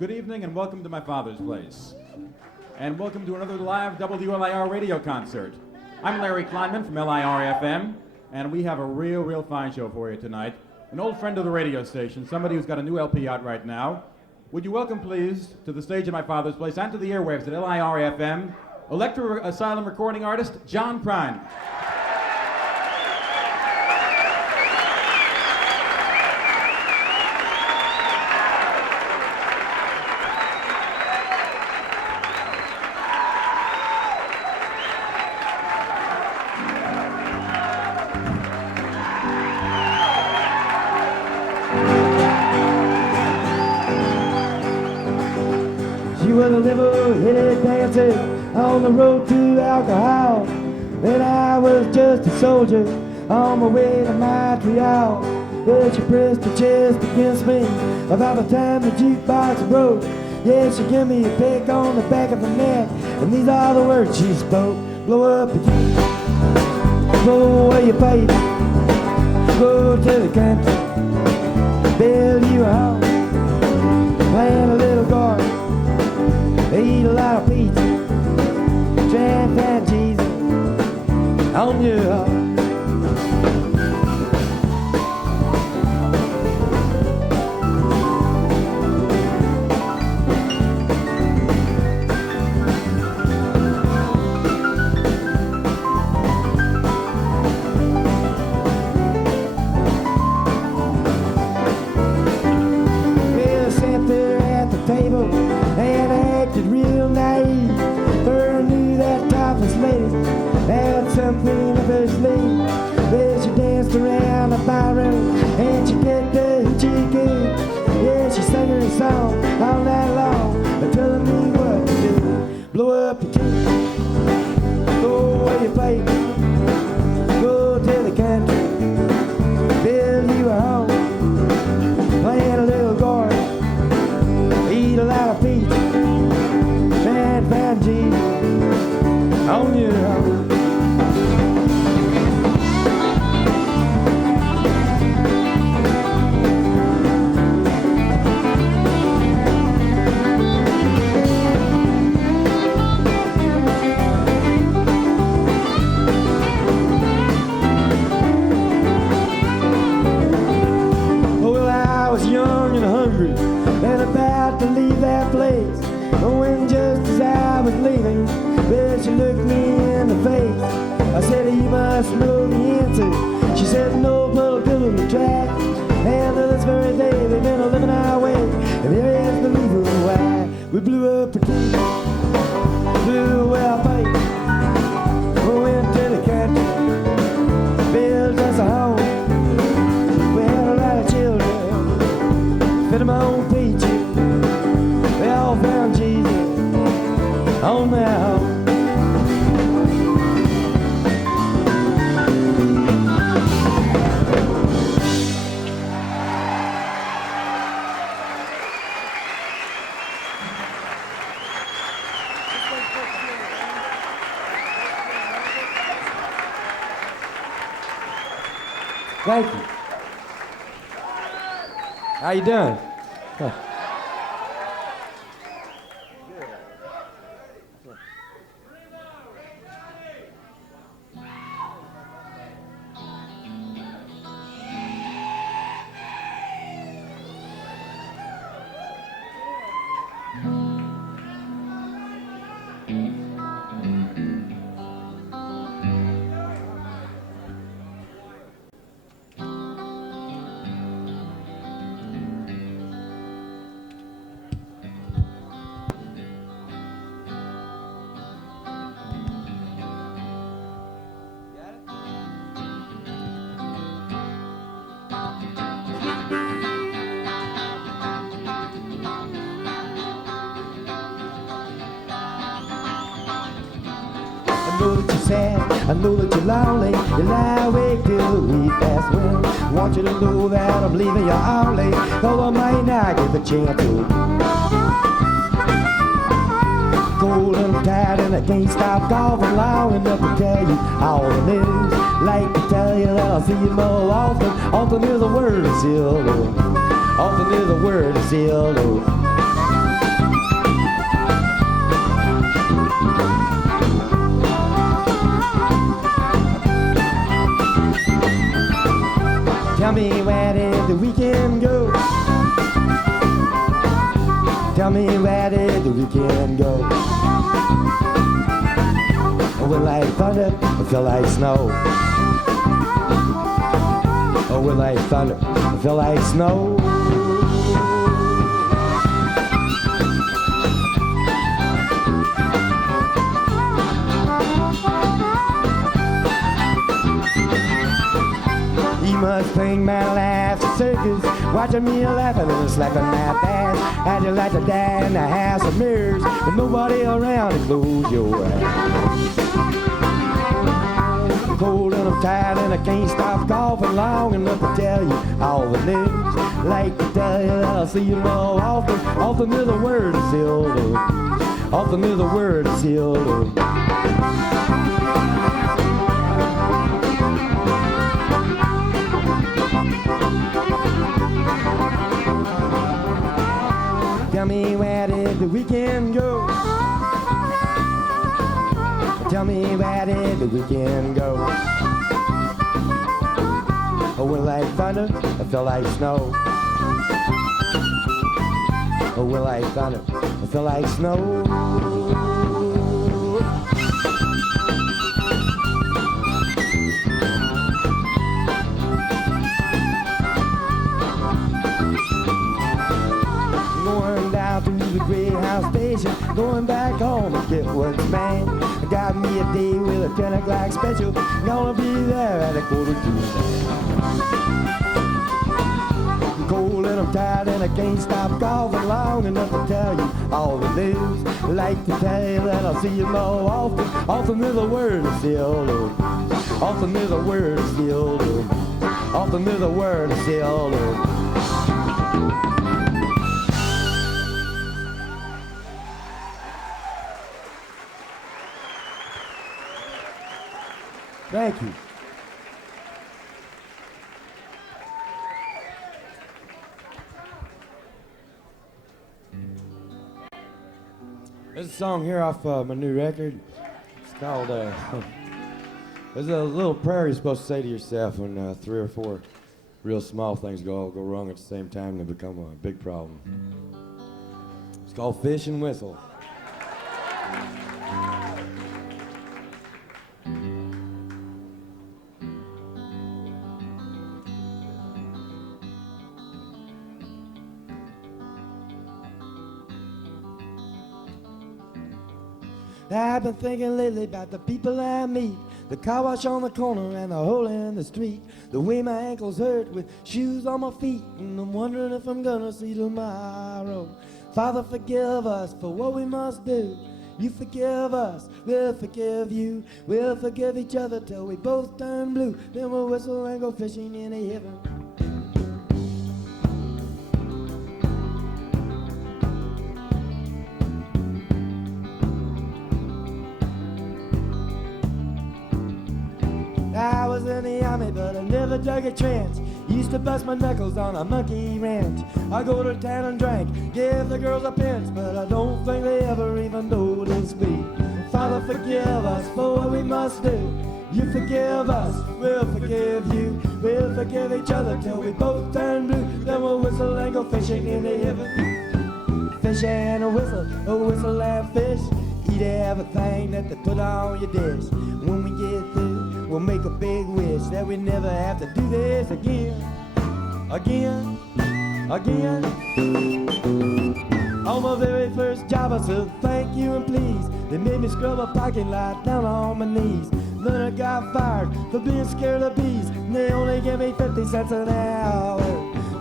Good evening and welcome to my father's place. And welcome to another live WLIR radio concert. I'm Larry Kleinman from WLIR-FM, and we have a real fine show for you tonight. An old friend of the radio station, somebody who's got a new LP out right now. Would you welcome, please, to the stage of my father's place and to the airwaves at WLIR-FM, Electro Asylum recording artist, John Prine. She was a level-headed dancer on the road to alcohol. And I was just a soldier on my way to Montreal. Yeah, she pressed her chest against me about the time the jukebox broke. Yeah, she gave me a peck on the back of the neck, and these are the words she spoke. Blow up the key, blow away your pipe, go to the country, build you a home, plant a little garden, eat a lot of pizza, try and find Jesus on your heart. Well, I sat there at the table and I acted real naive. Her knew that topless lady had something up her sleeve. Well, she danced around the barroom and she get the hoochie coo. Yeah, she sang her song all night long, telling me what to do. Blow up your key, throw away your pipe, go to the country, build you a home, plant a little garden, eat a lot of pizza, try and find Jesus on your own. Well, I was young and hungry and about to leave that place. But when just as I was leaving, well, she looked me in the face. I said, you must know the answer. She said, no, but a pillow to track. And to this very day, they've been living our way. And here is the reason why. We blew up a key, blew away our pipe, we went to the country, built us a home. We had a lot of children, fed them on peaches. They all found Jesus on their own. Thank you. How you doing? Huh. I know that you're sad, I know that you're lonely. You lie awake till the week pass. Well, I want you to know that I'm leaving you only, though I might not get the chance to. Cold and I'm tired and I can't stop coughing long enough to tell you all the news. Like to tell you that I'll see you more often. Often is a word of Seldom. Often is a word of Seldom. Tell me where did the weekend go? Oh, will like thunder, I feel like snow. Oh, will like thunder, I feel like snow. You must think my life's a circus, watching me laughing and slapping my ass. How'd you like to die in a house of mirrors with nobody around to close your eyes? I'm cold and I'm tired and I can't stop coughing long enough to tell you all the news. Like to tell you that I'll see you more often to the word is Seldom, often to the word is Seldom. Tell me where did the weekend go? Tell me where did the weekend go? Oh, will like thunder, I feel like snow. Oh, will like thunder, I feel like snow. To the Greyhound station, going back home to get what's mine. I got me a day with a 10 o'clock special, gonna be there at 1:45. I'm cold and I'm tired and I can't stop coughing long enough to tell you all the news. I like to tell you that I'll see you more often with a word of Seldom, often with a word of Seldom, often with a word of Seldom. Thank you. There's a song here off my new record. It's called, there's a little prayer you're supposed to say to yourself when 3 or 4 real small things all go wrong at the same time and become a big problem. It's called Fish and Whistle. I've been thinking lately about the people I meet, the car wash on the corner and the hole in the street, the way my ankles hurt with shoes on my feet, and I'm wondering if I'm gonna see tomorrow. Father, forgive us for what we must do. You forgive us, we'll forgive you. We'll forgive each other till we both turn blue. Then we'll whistle and go fishing in heaven. I was in the army, but I never dug a trench. Used to bust my knuckles on a monkey ranch. I go to town and drink, give the girls a pinch, but I don't think they ever even noticed me. Father, forgive us for what we must do. You forgive us, we'll forgive you. We'll forgive each other till we both turn blue. Then we'll whistle and go fishing in the heaven. Fish and a whistle and fish. Eat everything that they put on your dish. When we get through, we'll make a big wish that we never have to do this again. Again. On my very first job I said thank you and please. They made me scrub a parking lot down on my knees. Then I got fired for being scared of bees, and they only gave me 50 cents an hour.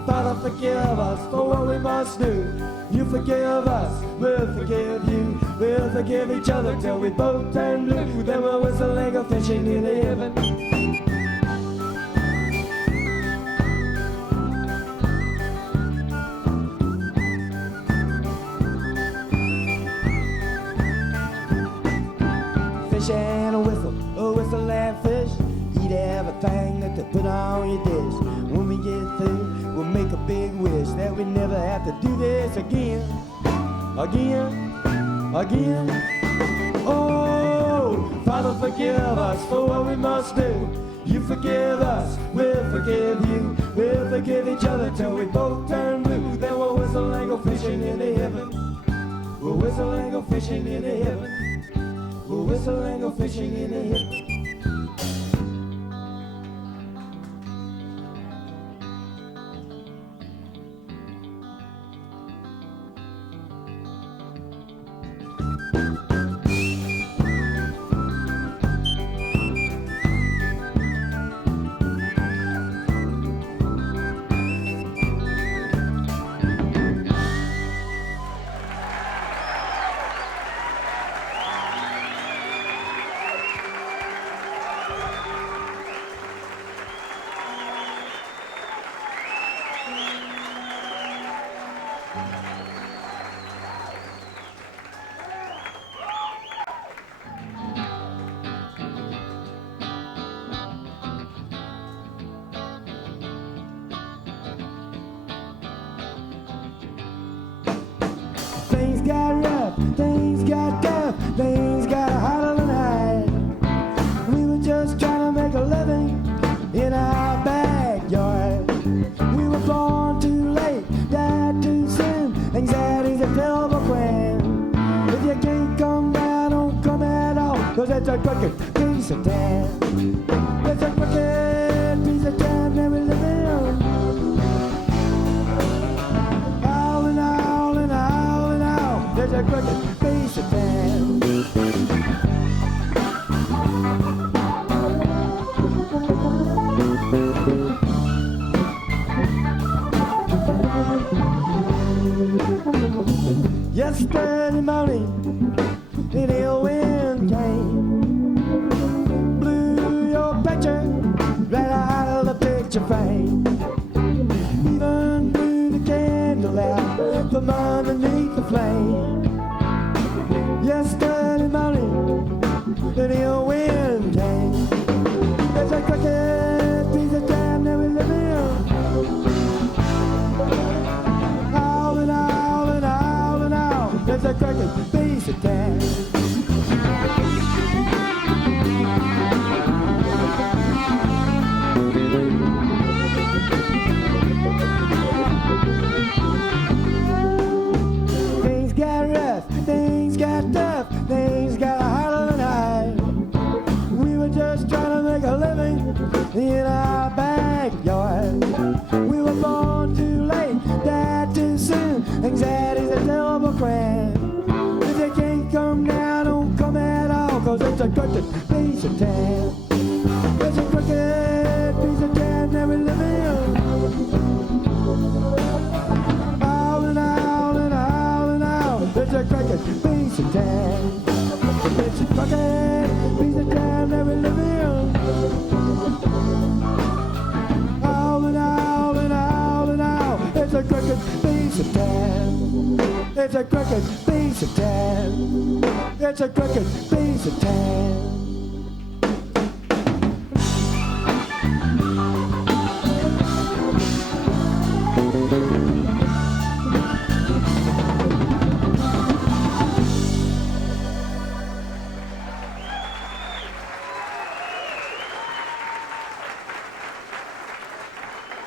Father, forgive us for what we must do. You forgive us, we'll forgive you. We'll forgive each other till we both turn blue. Then we'll whistle and go fishing in heaven. Fish and a whistle and fish. Eat everything that they put on your dish. When we get through, we'll make a big wish that we never have to do this again. Oh, Father, forgive us for what we must do. You forgive us, we'll forgive you. We'll forgive each other till we both turn blue. Then we'll whistle and go fishing in heaven. We'll whistle and go fishing in the heaven. We'll whistle and go fishing in the heaven. Things got rough, things got tough, things got hotter than high. We were just trying to make a living in our backyard. We were born too late, died too soon. Anxiety's a terrible crime. If you can't come down, don't come at all, 'cause it's a crooked piece of time. It's a crooked piece of time that we live in. There's a crooked piece of time. Yesterday morning, an ill wind came, blew your picture right out of the picture frame. Even blew the candle out from underneath the flame. Yesterday morning, an ill wind came. There's a crooked piece of time that we live in. All and all and all and all, there's a crooked piece of time. Things got rough, things got tough, things got harder than high. We were just trying to make a living in our backyard. We were born too late, died too soon. Anxiety's a terrible crime. If you can't come down, don't come at all, 'cause it's a crooked piece of time. It's a crooked piece of time that we live in. All and all and all and all, it's a crooked piece of time. It's a crooked piece of time that we live in. All and all and all and all, it's a crooked piece of time. It's a crooked piece of time. It's a crooked piece of time.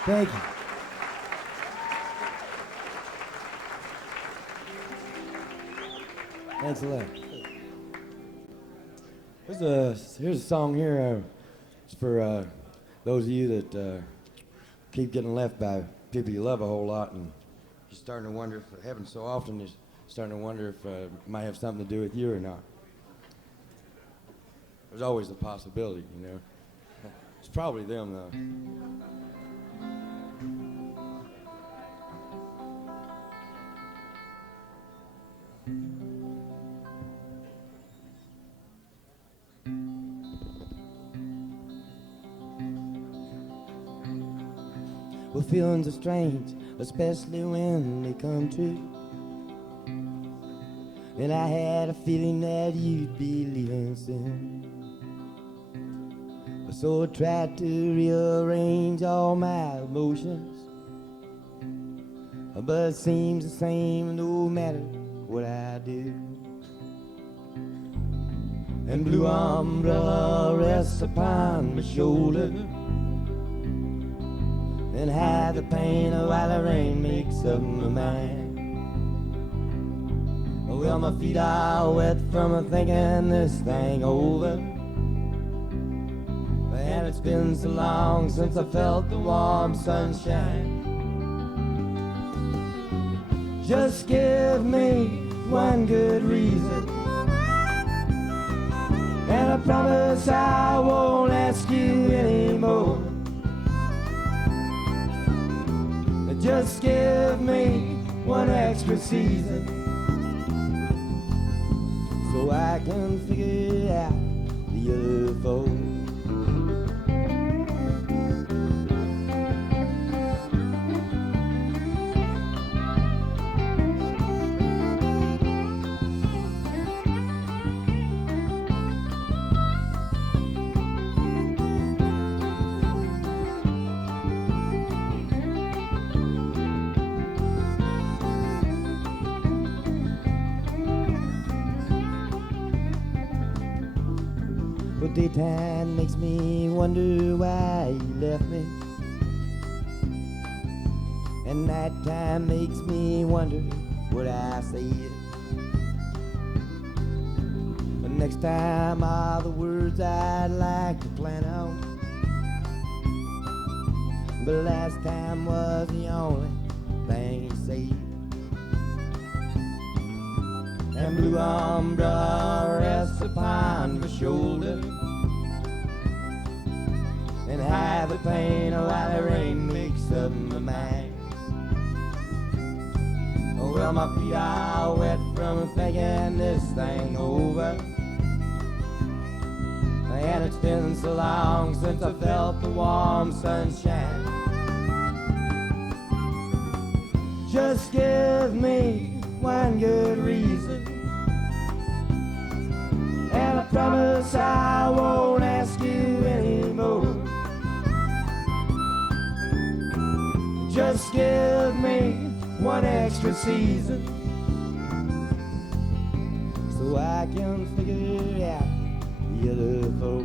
Thank you. Thanks a lot. Here's a song here. It's for those of you that keep getting left by people you love a whole lot, and you're starting to wonder if heaven so often is starting to wonder if it might have something to do with you or not. There's always the possibility, you know. It's probably them, though. Well, feelings are strange, especially when they come true. And I had a feeling that you'd be leaving soon. So I tried to rearrange all my emotions, but it seems the same no matter what I do. And blue umbrella rests upon my shoulder, and hide the pain while the rain makes up my mind. Well, my feet are wet from thinking this thing over. And it's been so long since I felt the warm sunshine. Just give me one good reason, and I promise I won't ask you anymore. Just give me one extra season, so I can figure out the other four. But daytime makes me wonder why you left me, and nighttime makes me wonder what I said. But next time are the words I'd like to plan on, but last time was the only thing he said. And blue umbrella rests upon my shoulder, and hide the pain while the rain makes up my mind. Oh, well, my feet are wet from thinking this thing over, and it's been so long since I felt the warm sunshine. Just give me one good reason, and I promise I won't ask you anymore. Just give me one extra season, so I can figure out the other four.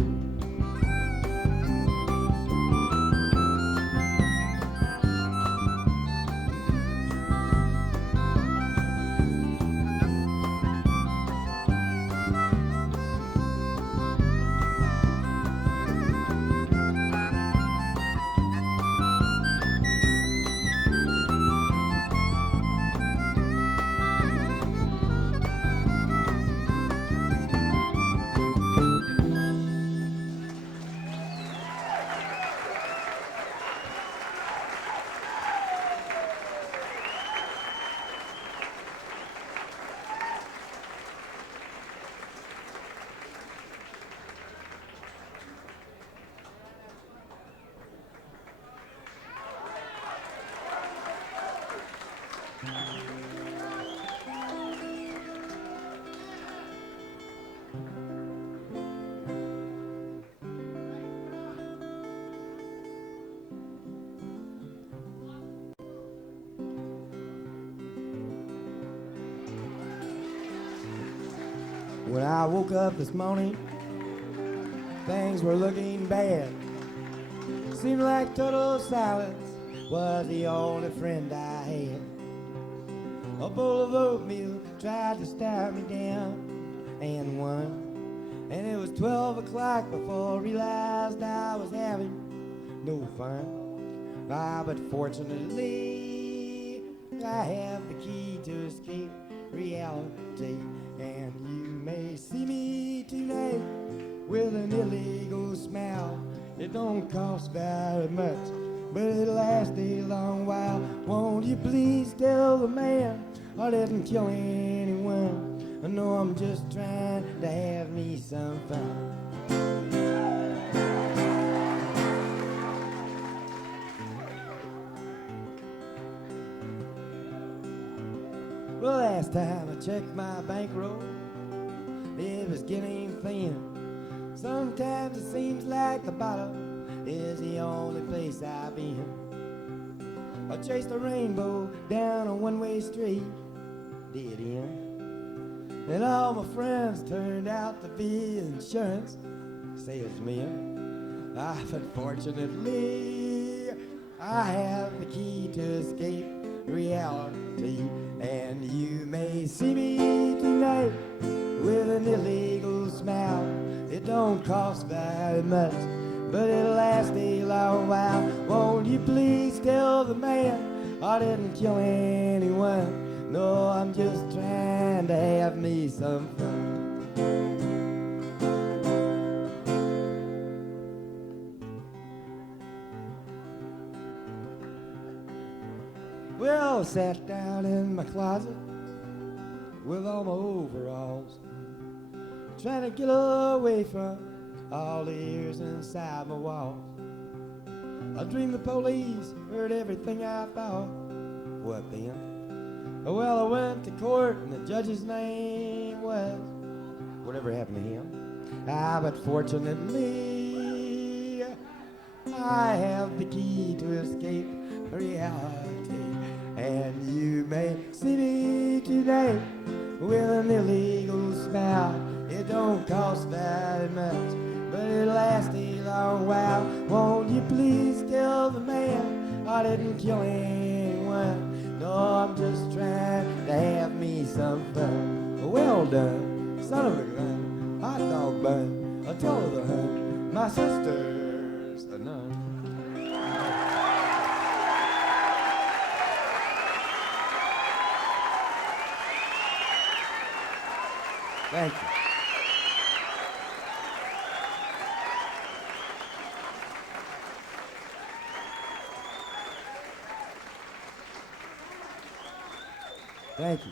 When I woke up this morning, things were looking bad. Seemed like total silence was the only friend I had. A bowl of oatmeal tried to start me down and won. And it was 12 o'clock before I realized I was having no fun. But fortunately, I have the key to escape reality. And you may see me tonight with an illegal smile. It don't cost very much, but it lasts a long while. Won't you please tell the man I didn't kill anyone? I know I'm just trying to have me some fun. Well, last time I checked my bankroll, it was getting thin. Sometimes it seems like the bottom is the only place I've been. I chased a rainbow down a one-way street, dead end. And all my friends turned out to be insurance salesmen. But fortunately, I have the key to escape reality. And you may see me tonight with an illegal smile. It don't cost very much, but it'll last a long while. Won't you please tell the man I didn't kill anyone? No, I'm just trying to have me some fun. Well, I sat down in my closet with all my overalls, trying to get away from all the ears inside my walls. I dreamed the police heard everything I thought. What then? Well, I went to court and the judge's name was whatever happened to him. But fortunately, I have the key to escape reality. And you may see me today with an illegal smile. It don't cost very much, but it'll last a long while. Won't you please tell the man I didn't kill anyone? No, I'm just trying to have me some fun. Well done, son of a gun, hot dog bun, a toe of the hun, my sister's a nun. Thank you. Thank you.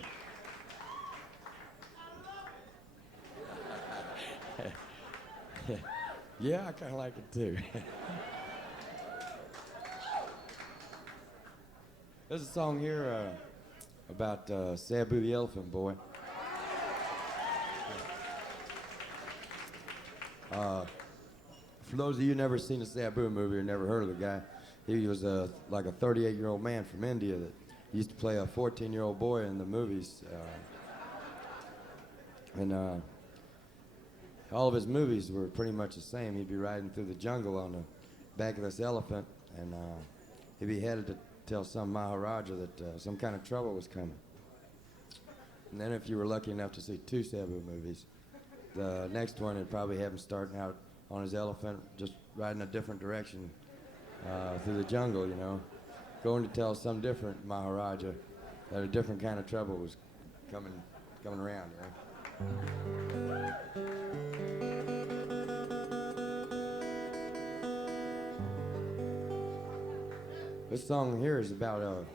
Yeah, I kind of like it too. There's a song here about Sabu the elephant boy. For those of you who never seen a Sabu movie or never heard of the guy, he was like a 38-year-old man from India that used to play a 14-year-old boy in the movies. All of his movies were pretty much the same. He'd be riding through the jungle on the back of this elephant, and he'd be headed to tell some Maharaja that some kind of trouble was coming. And then if you were lucky enough to see 2 Sabu movies, the next one would probably have him starting out on his elephant, just riding a different direction through the jungle, you know, going to tell some different Maharaja that a different kind of trouble was coming around, you know. This song here is about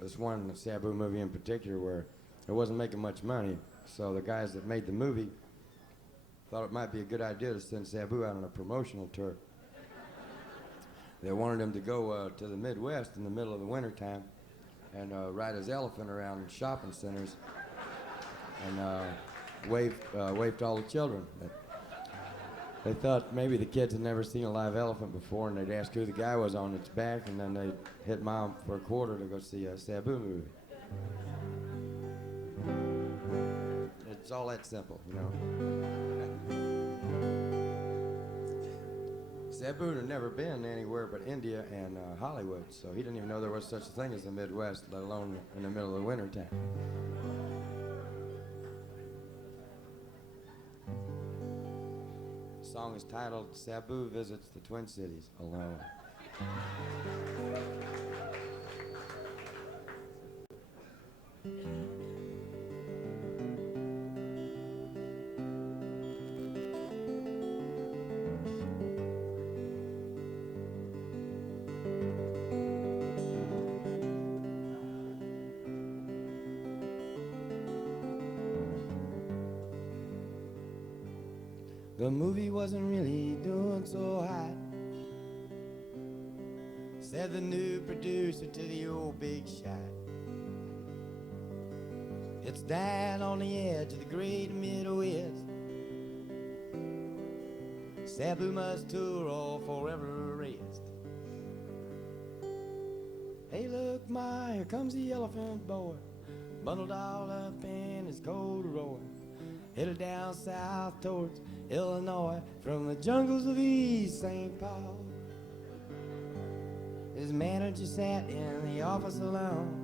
this one Sabu movie in particular where it wasn't making much money, so the guys that made the movie thought it might be a good idea to send Sabu out on a promotional tour. They wanted him to go to the Midwest in the middle of the wintertime and ride his elephant around shopping centers and wave to all the children. They thought maybe the kids had never seen a live elephant before, and they'd ask who the guy was on its back, and then they'd hit Mom for a quarter to go see a Sabu movie. It's all that simple, you know. Sabu had never been anywhere but India and Hollywood, so he didn't even know there was such a thing as the Midwest, let alone in the middle of the winter time. The song is titled Sabu Visits the Twin Cities Alone. The movie wasn't really doing so hot, said the new producer to the old big shot. It's down on the edge of the great Midwest. Sabu must tour or forever rest. Hey, look, Ma, here comes the elephant boy, bundled all up in his corduroy, headed down south towards Illinois from the jungles of East St. Paul. His manager sat in the office alone.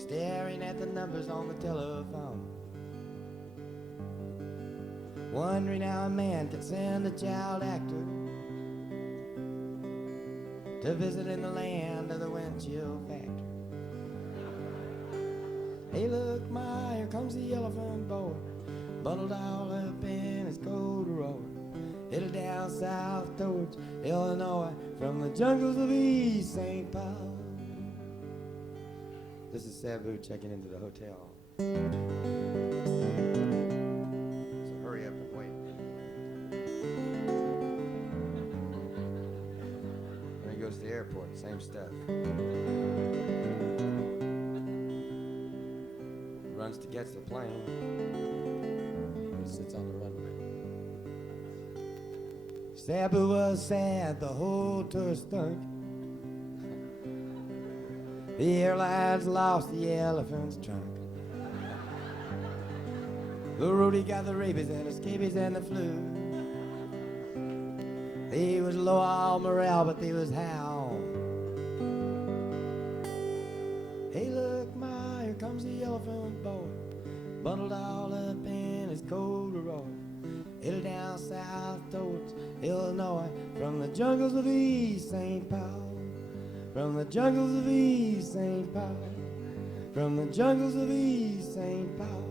staring at the numbers on the telephone, wondering how a man could send a child actor to visit in the land of the windshield factory. Hey, look, Ma, here comes the elephant boy, bundled all up in his corduroy, headed down south towards Illinois from the jungles of East St. Paul. This is Sabu checking into the hotel. So hurry up and wait. When he goes to the airport, same stuff. Runs to catch the plane. He sits on the runway. Sabu was sad, the whole tour stunk. The airlines lost the elephant's trunk. The roadie got the rabies and the scabies and the flu. They was low on morale, but they was high on. Hey, look, Ma, here comes the elephant boy, bundled all up in his corduroy, headed down south towards Illinois from the jungles of East St. Paul. From the jungles of East St. Paul. From the jungles of East St. Paul.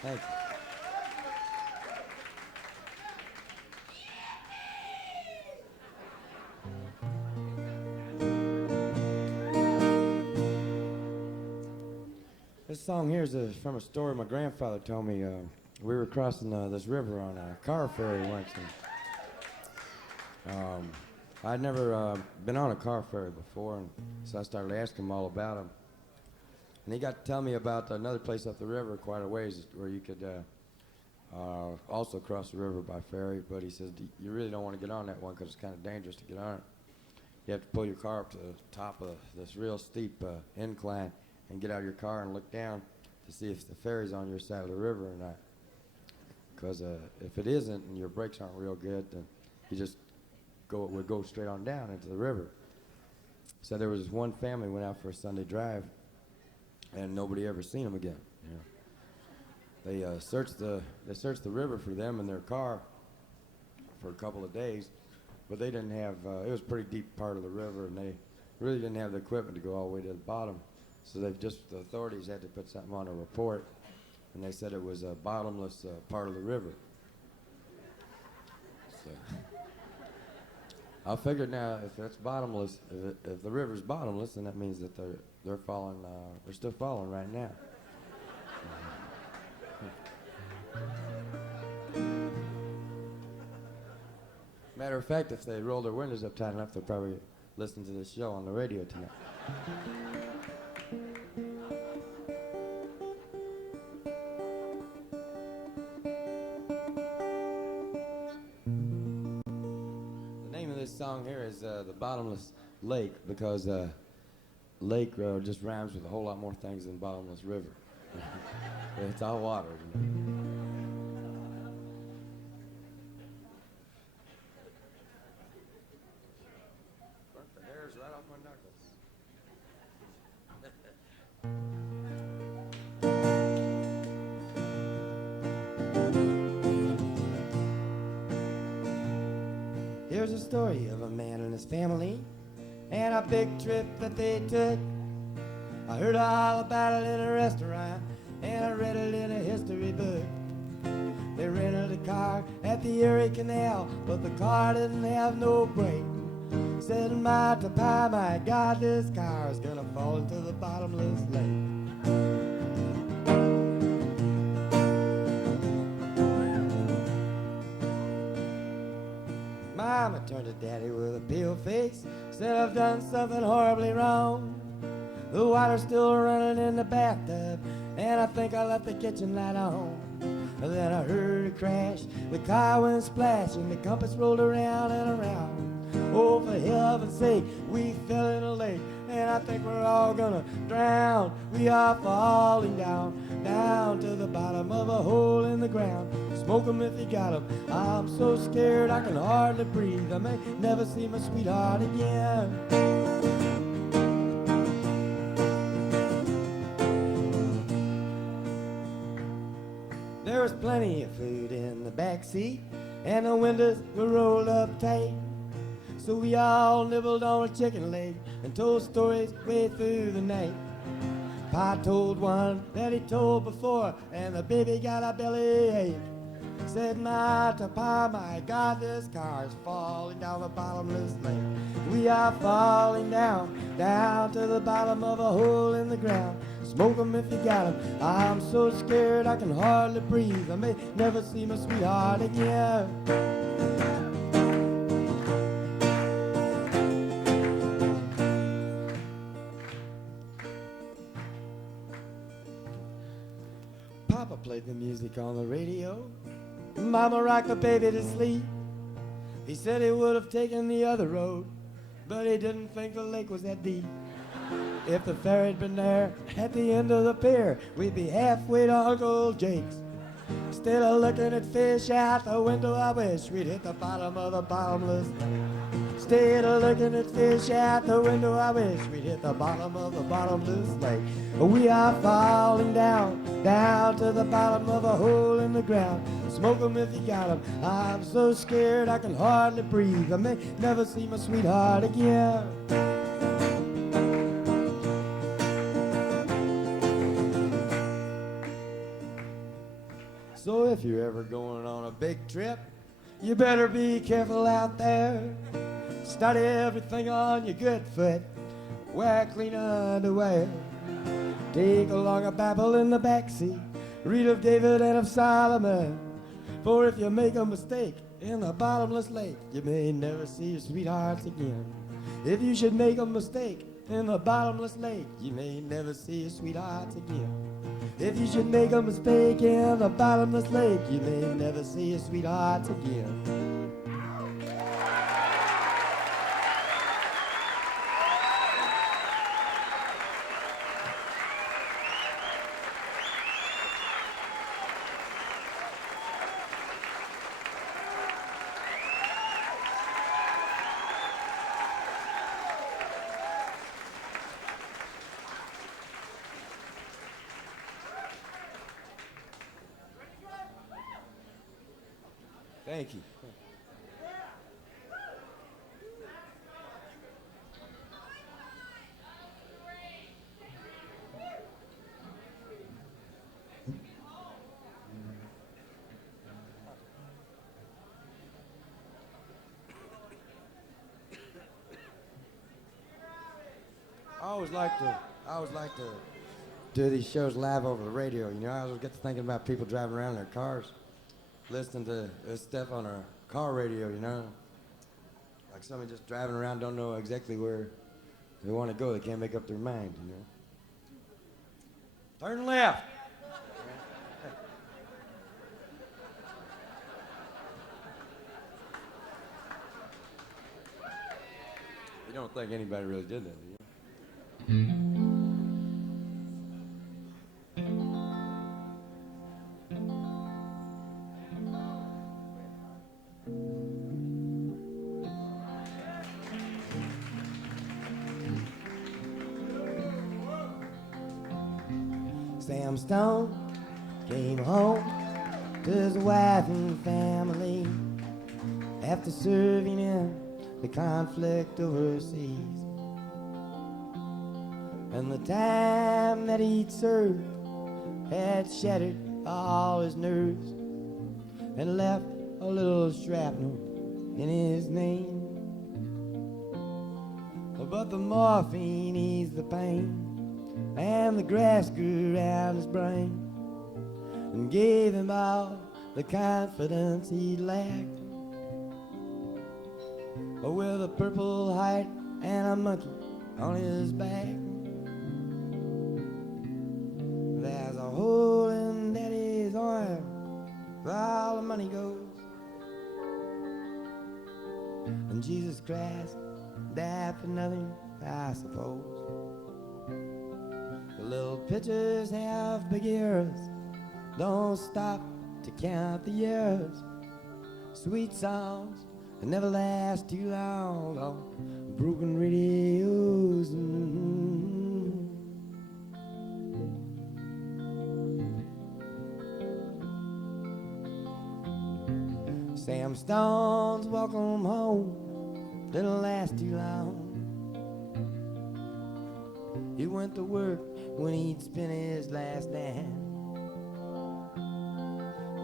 Thank you. This song here is from a story my grandfather told me. We were crossing this river on a car ferry once. And, I'd never been on a car ferry before, and so I started asking him all about them. And he got to tell me about another place up the river quite a ways where you could also cross the river by ferry, but he says, you really don't want to get on that one because it's kind of dangerous to get on it. You have to pull your car up to the top of this real steep incline and get out of your car and look down to see if the ferry's on your side of the river or not. Because if it isn't and your brakes aren't real good, then you just would go straight on down into the river. So there was this one family went out for a Sunday drive, and nobody ever seen them again. You know. They searched the river for them in their car for a couple of days, but they didn't have. It was a pretty deep part of the river, and they really didn't have the equipment to go all the way to the bottom. So the authorities had to put something on a report, and they said it was a bottomless part of the river. So I figured now, if it's bottomless, if the river's bottomless, then that means that they're falling. They're still falling right now. Matter of fact, if they roll their windows up tight enough, they'll probably listen to this show on the radio tonight. This song here is the Bottomless Lake, because lake just rhymes with a whole lot more things than bottomless river. It's all water. Burnt the hairs right off my knuckles. Here's a story of a man and his family and a big trip that they took. I heard all about it in a restaurant and I read it in a history book. They rented a car at the Erie Canal, but the car didn't have no brake. Said, my to pie, my God, this car is gonna fall into the bottomless lake. Mama turned to Daddy with a pale face, said, I've done something horribly wrong. The water's still running in the bathtub, and I think I left the kitchen light on. And then I heard a crash, the car went splashing, the compass rolled around and around. Oh, for heaven's sake, we fell in a lake, and I think we're all gonna drown. We are falling down, down to the bottom of a hole in the ground. Smoke 'em if you got 'em. I'm so scared I can hardly breathe. I may never see my sweetheart again. There was plenty of food in the back seat, and the windows were rolled up tight. So we all nibbled on a chicken leg and told stories way through the night. Pa told one that he told before, and the baby got a bellyache. Said Ma to Pa, my God, this car's falling down the bottomless lake. We are falling down, down to the bottom of a hole in the ground. Smoke 'em if you got 'em. I'm so scared I can hardly breathe. I may never see my sweetheart again. Papa played the music on the radio. Mama rocked the baby to sleep. He said he would have taken the other road, but he didn't think the lake was that deep. If the ferry had been there at the end of the pier, we'd be halfway to Uncle Jake's. Instead of looking at fish out the window, I wish we'd hit the bottom of the bottomless lake. Instead of looking at fish out the window, I wish we'd hit the bottom of the bottomless lake. We are falling down, down to the bottom of a hole in the ground. Smoke 'em if you got 'em. I'm so scared I can hardly breathe. I may never see my sweetheart again. So if you're ever going on a big trip, you better be careful out there. Study everything on your good foot. Wear clean underwear. Take along a Bible in the backseat. Read of David and of Solomon. For if you make a mistake in the bottomless lake, you may never see your sweethearts again. If you should make a mistake in the bottomless lake, you may never see your sweethearts again. If you should make a mistake in the bottomless lake, you may never see your sweethearts again. Thank you. I always like to do these shows live over the radio. You know, I always get to thinking about people driving around in their cars, listening to this stuff on a car radio, you know. Like somebody just driving around, don't know exactly where they want to go. They can't make up their mind, you know. Turn left. You don't think anybody really did that, do you? Sam Stone came home to his wife and family after serving in the conflict overseas. And the time that he'd served had shattered all his nerves and left a little shrapnel in his name. But the morphine eased the pain, and the grass grew around his brain and gave him all the confidence he lacked. With a purple heart and a monkey on his back, there's a hole in Daddy's arm where all the money goes. And Jesus Christ died for nothing, I suppose. Little pitchers have big ears, don't stop to count the years. Sweet songs that never last too long on broken radios. Sam Stone's welcome home didn't last too long. He went to work when he'd spent his last dime.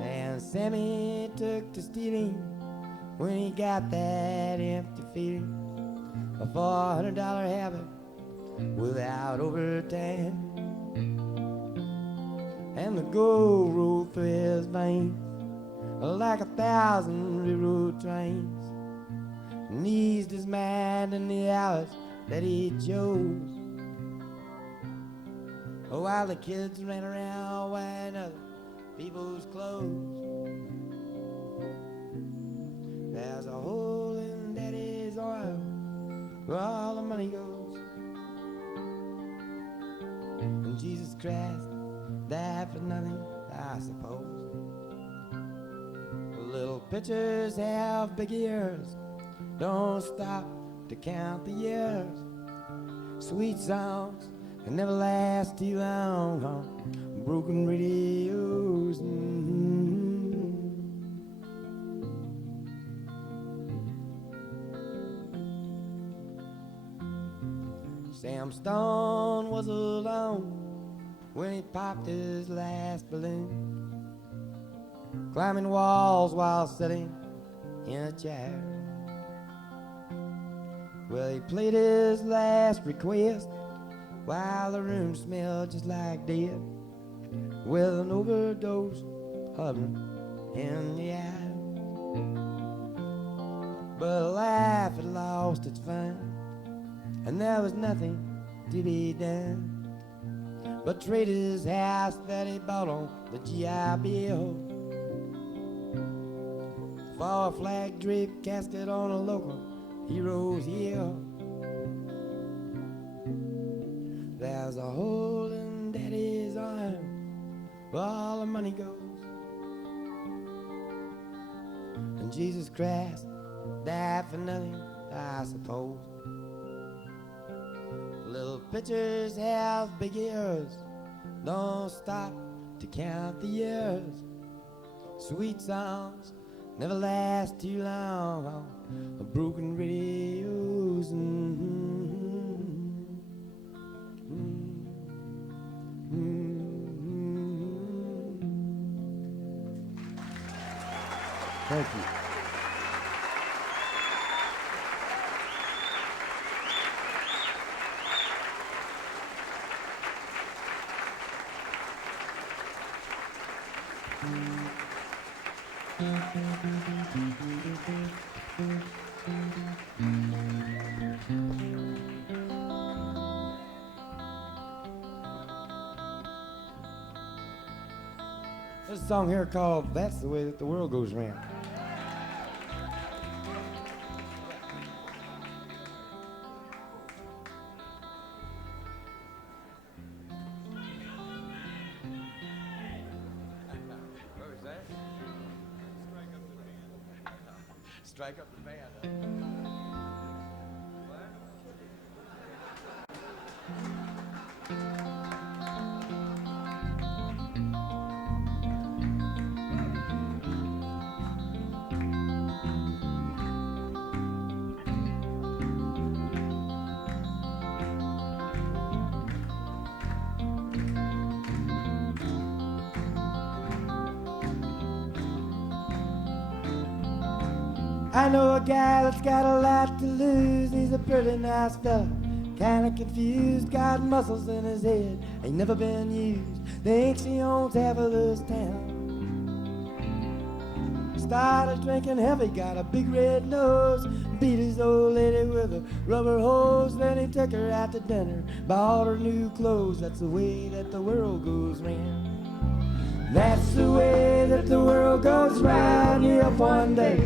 And Sammy took to stealing when he got that empty feeling. A $400 habit without overtime. And the gold rolled through his veins like 1,000 railroad trains, and eased his mind in the hours that he chose. While the kids ran around wearing other people's clothes. There's a hole in Daddy's oil where all the money goes. And Jesus Christ died for nothing, I suppose. Little pitchers have big ears, don't stop to count the years. Sweet songs that never last too long on broken radios. Sam Stone was alone when he popped his last balloon, climbing walls while sitting in a chair. Well, he played his last request while the room smelled just like dead, with an overdose hovering in the air. But life had lost its fun, and there was nothing to be done but trade his house that he bought on the GI Bill for a flag draped casket on a local hero's hill. There's a hole in Daddy's arm where all the money goes. And Jesus Christ died for nothing, I suppose. Little pitchers have big ears, don't stop to count the years. Sweet songs never last too long on broken radios. Thank you. There's a song here called That's the Way That the World Goes Round. Strike up the band. I know a guy that's got a lot to lose. He's a pretty nice fella, kinda confused, got muscles in his head, ain't never been used. Thinks he owns half of this town. Started drinking heavy, got a big red nose, beat his old lady with a rubber hose. Then he took her out to dinner, bought her new clothes. That's the way that the world goes round. That's the way that the world goes round. You're up one day,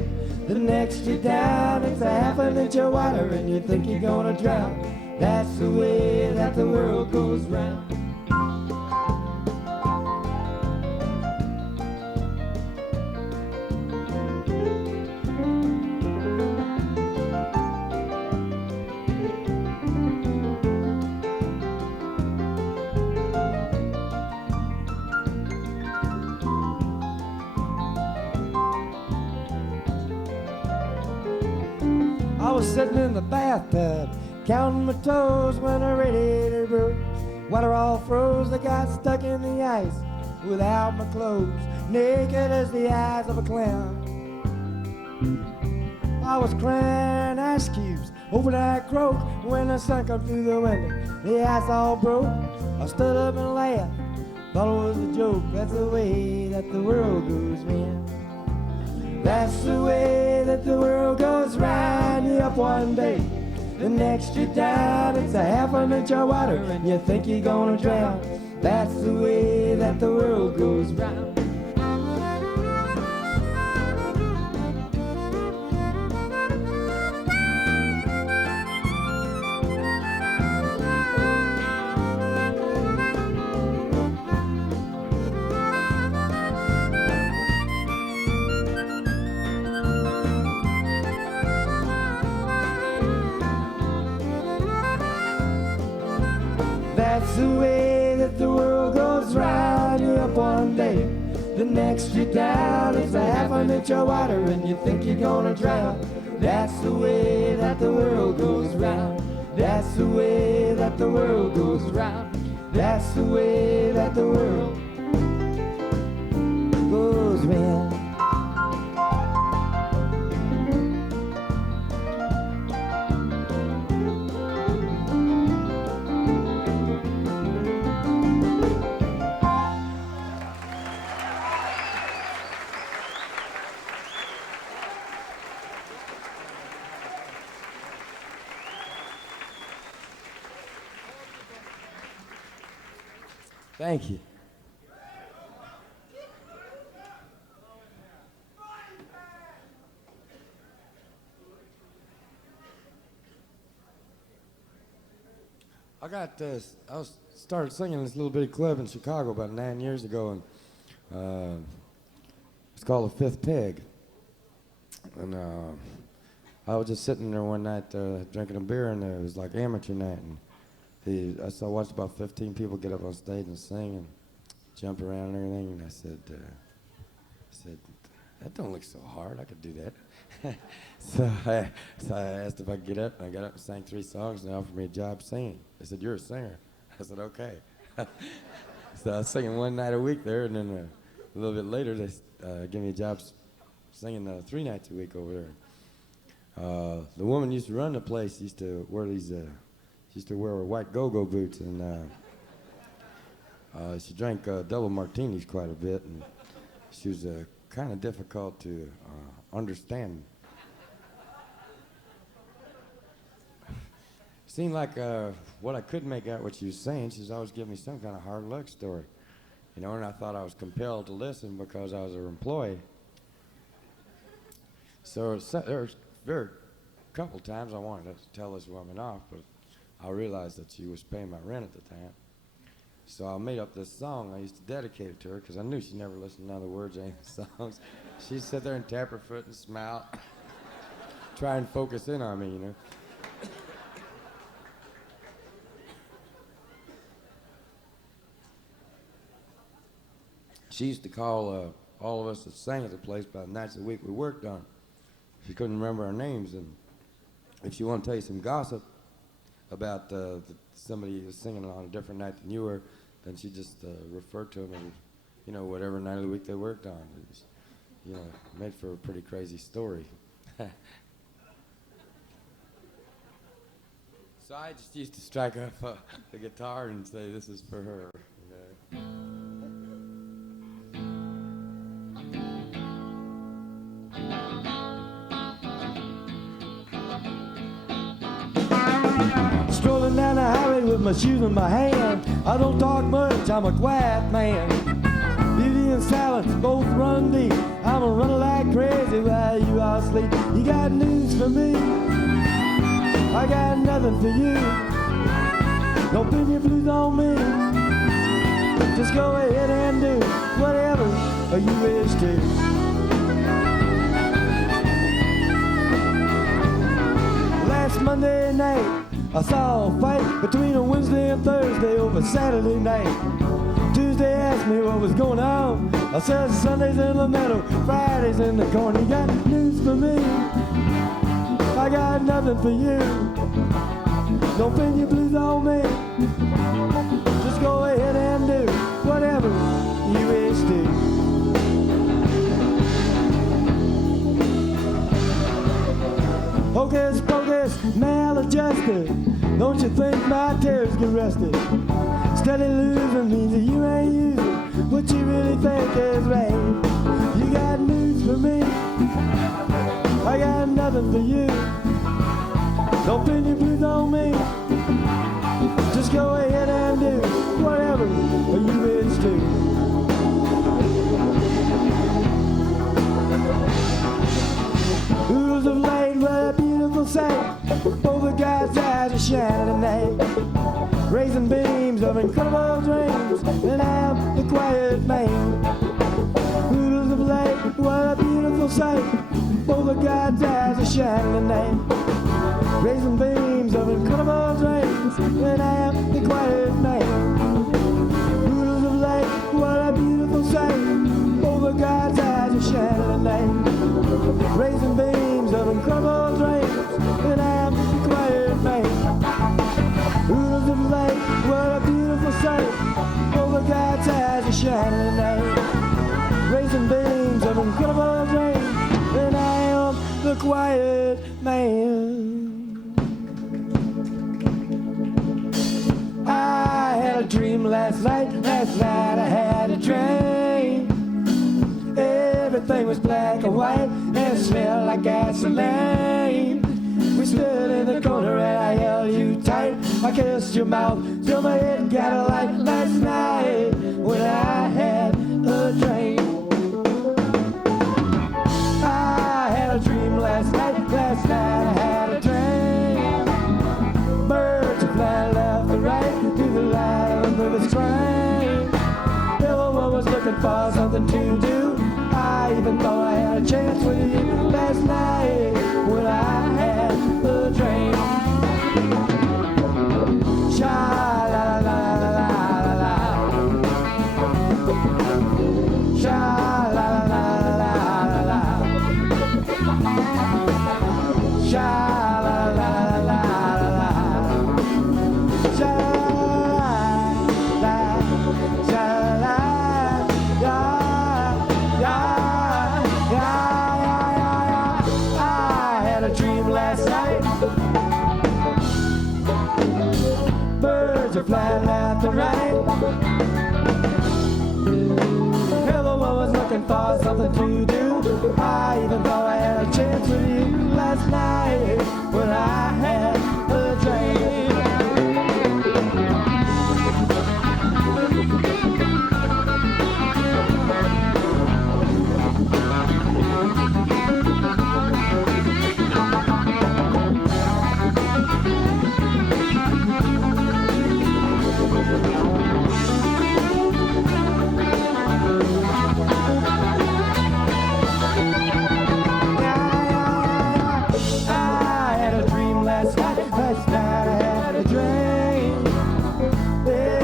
the next you're down. It's a half an inch of water and you think you're gonna drown. That's the way that the world goes round. was sitting in the bathtub, counting my toes when the radiator broke. Water all froze, I got stuck in the ice without my clothes, naked as the eyes of a clown. I was crying ice cubes over that croak when the sun come through the window. The ice all broke. I stood up and laughed, thought it was a joke. That's the way that the world goes, man. That's the way that the world goes round. You up one day, the next you're down. It's a half an inch of water and you think you're gonna drown. That's the way that the world goes round. That's the way that the world goes round. You up one day, the next you're down. It's a half an inch of water and you think you're gonna drown. That's the way that the world goes round. That's the way that the world goes round. That's the way that the world goes round. Thank you. I started singing in this little bitty club in Chicago about 9 years ago, and it's called The Fifth Peg. And I was just sitting there one night drinking a beer, and it was like amateur night, and I watched about 15 people get up on stage and sing and jump around and everything, and I said, that don't look so hard, I could do that. so I asked if I could get up, and I got up and sang 3 songs, and they offered me a job singing. They said, you're a singer. I said, okay. So I was singing one night a week there, and then a little bit later, they gave me a job singing 3 nights a week over there. The woman used to run the place, used to wear her white go-go boots, and she drank double martinis quite a bit, and she was kind of difficult to understand. Seemed like what I couldn't make out what she was saying. She was always giving me some kind of hard luck story, you know, and I thought I was compelled to listen because I was her employee. So there were a couple times I wanted to tell this woman off, but I realized that she was paying my rent at the time. So I made up this song. I used to dedicate it to her because I knew she never listened to other words of any songs. She'd sit there and tap her foot and smile, try and focus in on me, you know. She used to call all of us that sang at the place by the nights of the week we worked on. She couldn't remember our names, and if she wanted to tell you some gossip about somebody who was singing on a different night than you were, then she just referred to them as, you know, whatever night of the week they worked on. It was, you know, made for a pretty crazy story. So I just used to strike up the guitar and say, this is for her. You know? Strolling down the highway with my shoes in my hand. I don't talk much, I'm a quiet man. Beauty and silence both run deep. I'm a running like crazy while you are asleep. You got news for me, I got nothing for you. Don't pin your blues on me. Just go ahead and do whatever you wish to. Last Monday night I saw a fight between a Wednesday and Thursday over Saturday night. Tuesday asked me what was going on. I said Sunday's in the meadow, Friday's in the corner. You got news for me, I got nothing for you. Don't pin your blues on me. Just go ahead and do whatever you wish to. Hocus pocus, maladjusted. Don't you think my tears get rested? Steady losing means that you ain't using what you really think is right. You got news for me, I got nothing for you. Don't pin your blues on me. Just go ahead and do whatever you wish to. Oodles of light, what a beautiful sight. Over God's eyes are shining tonight. Raising beams of incredible dreams, and I'm the quiet man. Oodles of light, what a beautiful sight. Over God's eyes are shining tonight. Raising beams of incredible dreams, and I am the quiet man. Oodles of light, what a beautiful sight. Over God's eyes are shining tonight. Raising beams of incredible dreams, and I am the quiet man. Oodles of light, what a beautiful sight. Over God's eyes are shining tonight. Raising beams of incredible dreams, and I am the quiet man. I had a dream last night I had a dream. Everything was black and white and it smelled like gasoline. We stood in the corner and I held you tight. I kissed your mouth till my head got a light last night when I had a dream. I had a dream last night I had a dream. Birds are flying left and right through the light of the screen. Everyone was looking for something to do. I even thought I had a chance with you last night when I had a dream. Sha la la la la la la. Sha la la la la la. Sha la la la la. Sha la sha la ya ya ya ya. I had a dream last night. Birds are flying left and right. Everyone was looking for something to do. I even thought I had a chance with you last night when I had a dream.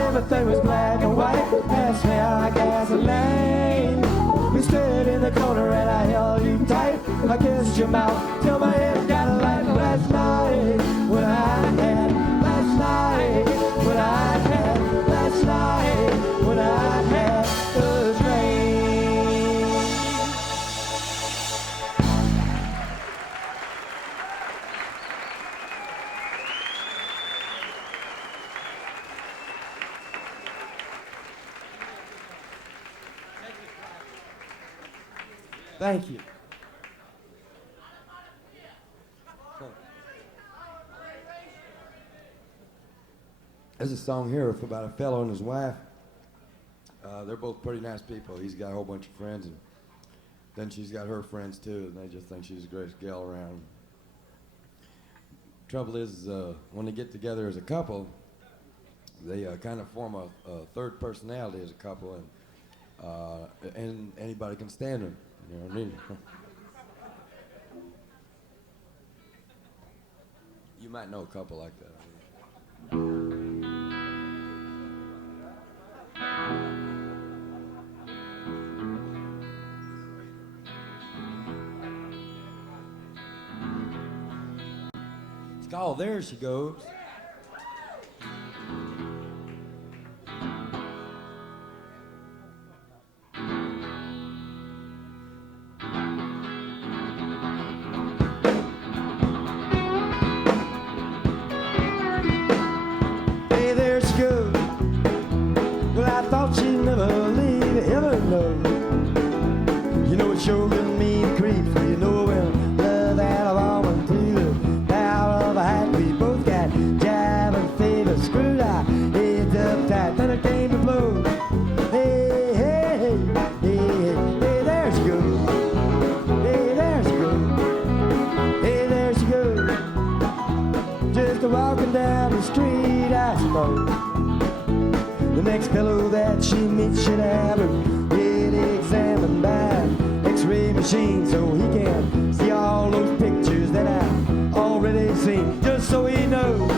Everything was black and white and smelled like gasoline. We stood in the corner and I held you tight. I kissed your mouth till my head got a light last night when I had last night when I had last night when I had a dream. Thank you. There's a song here about a fellow and his wife. They're both pretty nice people. He's got a whole bunch of friends, and then she's got her friends too, and they just think she's the greatest gal around. Trouble is, when they get together as a couple, they kind of form a third personality as a couple, and anybody can stand them. You know what I mean? You might know a couple like that. Oh, there she goes. Hey, there she goes. Well, I thought she'd never leave heaven, no. You know it sure will mean creeps. You know we'll love that woman to the power of a hat. We both got jive and fever, screwed our heads up tight. Then it came to blows. Hey, hey, hey, hey, hey, hey, there she goes. Hey, there she goes. Hey, there she goes. Just a walking down the street, I suppose. The next fellow that she meets should have her head examined by an X-ray machine so he can see all those pictures that I've already seen. Just so he knows.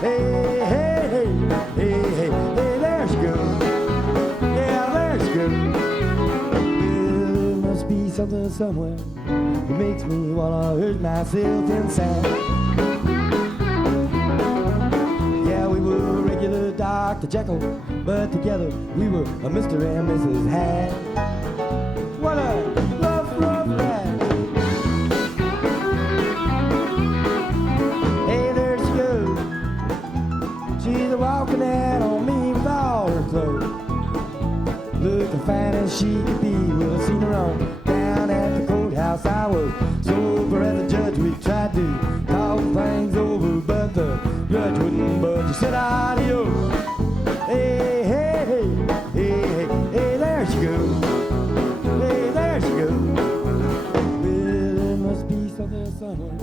Hey, hey, hey, hey, hey, hey, there she goes. Yeah, there she goes. Well, there must be something somewhere that makes me wanna hurt myself inside. Yeah, we were regular Dr. Jekyll, but together we were a Mr. and Mrs. Hyde. What a rough ride. Hey, there she goes. She's walking out on me with all her clothes, looking fine as she could be. Well, I seen her on down at the courthouse. I was sober as a judge. We tried to talk things over, but the judge wouldn't budge. He said adios. Hey, hey, hey, hey, hey, hey, there she goes. Hey, there she goes. Well, there must be something somewhere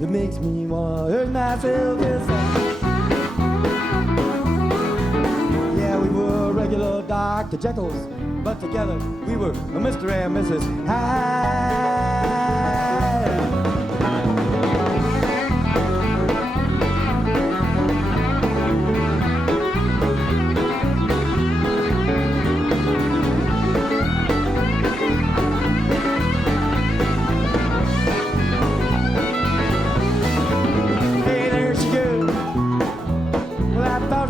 that makes me wanna hurt myself inside. Yeah, we were regular Dr. Jekylls, but together we were a Mr. and Mrs. Hyde.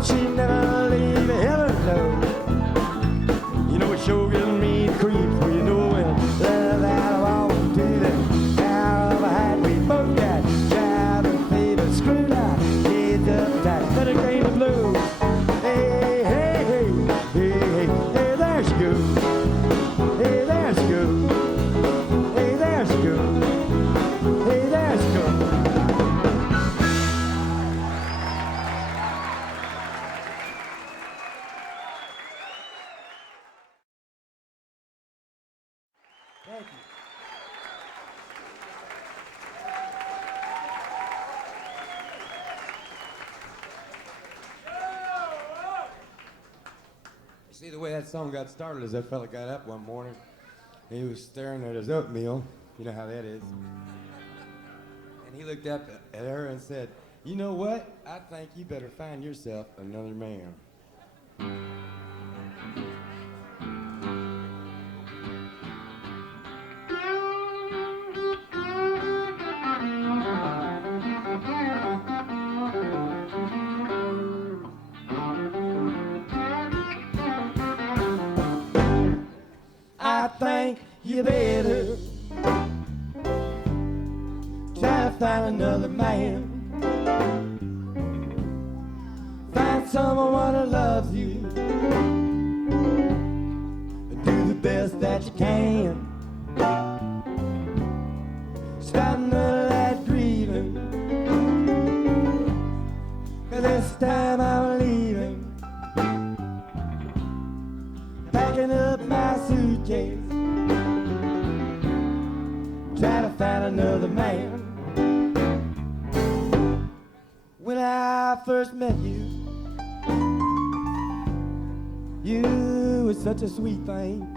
She never leave heaven, no. You know it sure will mean creeps. Well, you know we'll love that woman to the power of a hat. We both got jive and fever, screwed our heads up tight. But it came the blues. Hey, hey, hey, hey, hey, hey, there she goes. Hey, there she goes. Hey, there she goes. Hey, there she goes. Thank you. See, the way that song got started is that fella got up one morning and he was staring at his oatmeal. You know how that is. And he looked up at her and said, "You know what? I think you better find yourself another man." I think you better try to find another man. Find someone who loves you and do the best that you can. Stop none of that grieving, 'cause this time I'm leaving. Packing up my suitcase, try to find another man. When I first met you, you were such a sweet thing.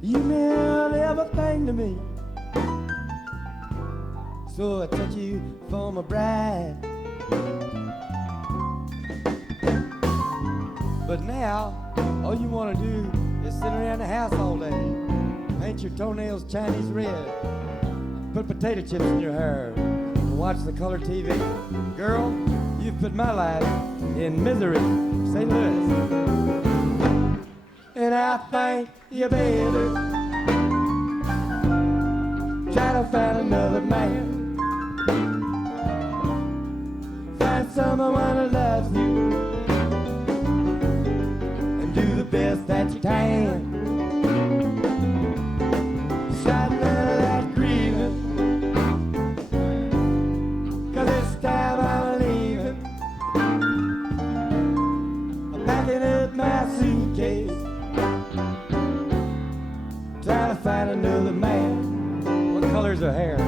You meant everything to me, so I took you for my bride. But now, all you want to do is sit around the house all day, paint your toenails Chinese red, put potato chips in your hair and watch the color TV. Girl, you've put my life in misery. St. Louis. And I think you better try to find another man. Find someone who loves you and do the best that you can. Start none of that grieving, 'cause this time I'm leaving. I'm packing up my suitcase, trying to find another man. What color's her hair?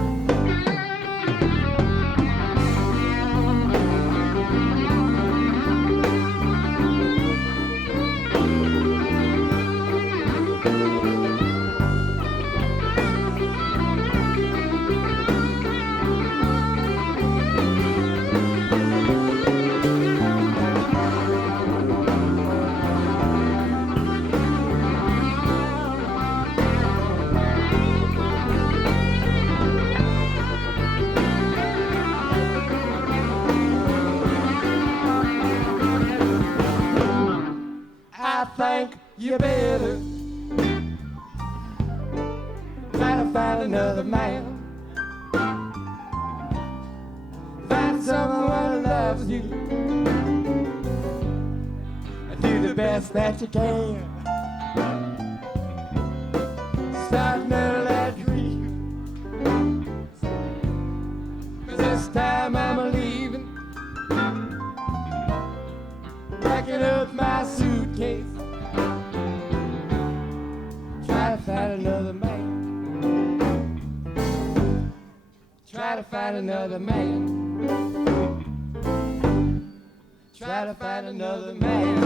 I think you better try to find another man. Find someone who loves you and do the best that you can. Start none of that grief, 'cause this time I'm leaving. Packing up my suitcase, try to find another man. Try to find another man. Try to find another man.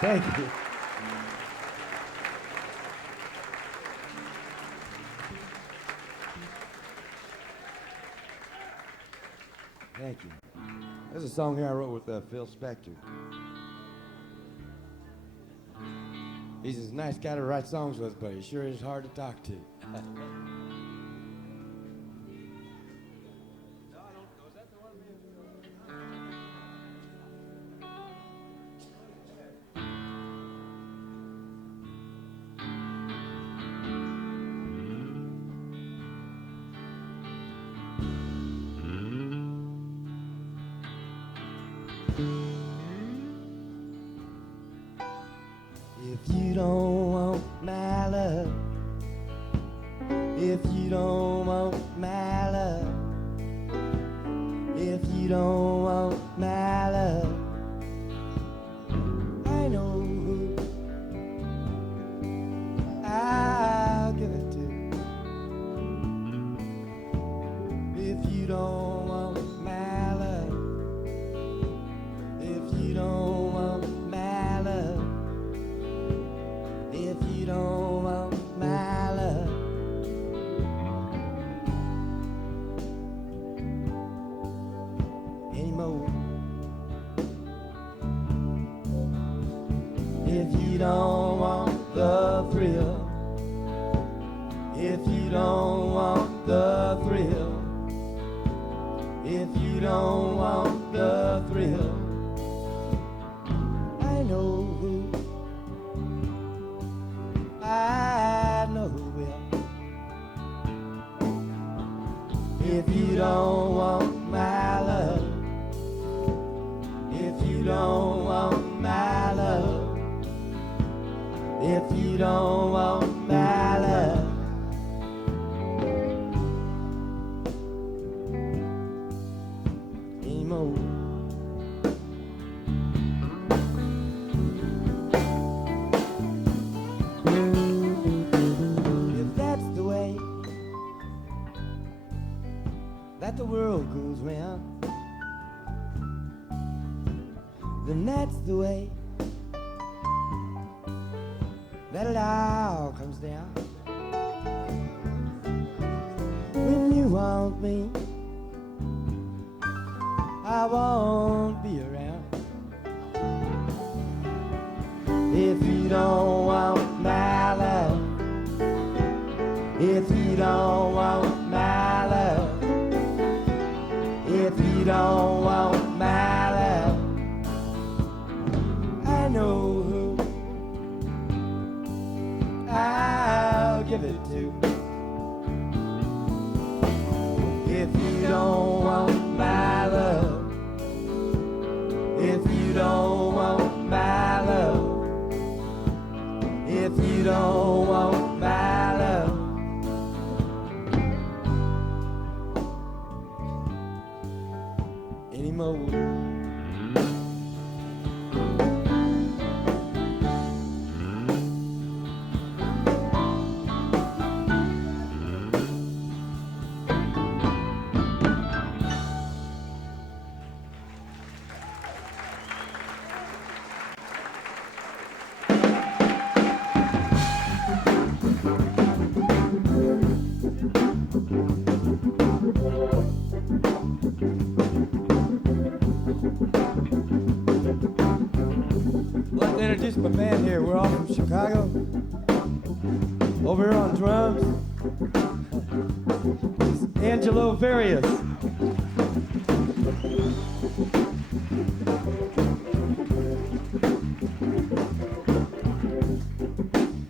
Thank you. Thank you. There's a song here I wrote with Phil Spector. He's a nice guy to write songs with, but he sure is hard to talk to. If you don't want my love, if you don't want my love, if you don't want my love, I know who I'll give it to. If you don't want my love, if you don't want my love, if you don't want my love, anymore. If you don't want the thrill, if you don't want the thrill, if you don't want the thrill, I know who I know who will. If you don't want my love, if you don't want my love, if you don't want my love, anymore. That the world goes round, then that's the way that it all comes down. When want me, I won't be around. If you don't want my love, if you don't want my love, if you don't want my love, I know who I'll give it to. If you don't want my love, if you don't want my love, if you don't want my love, anymore. Introduce my band here. We're all from Chicago. Over here on drums, it's Angelo Various.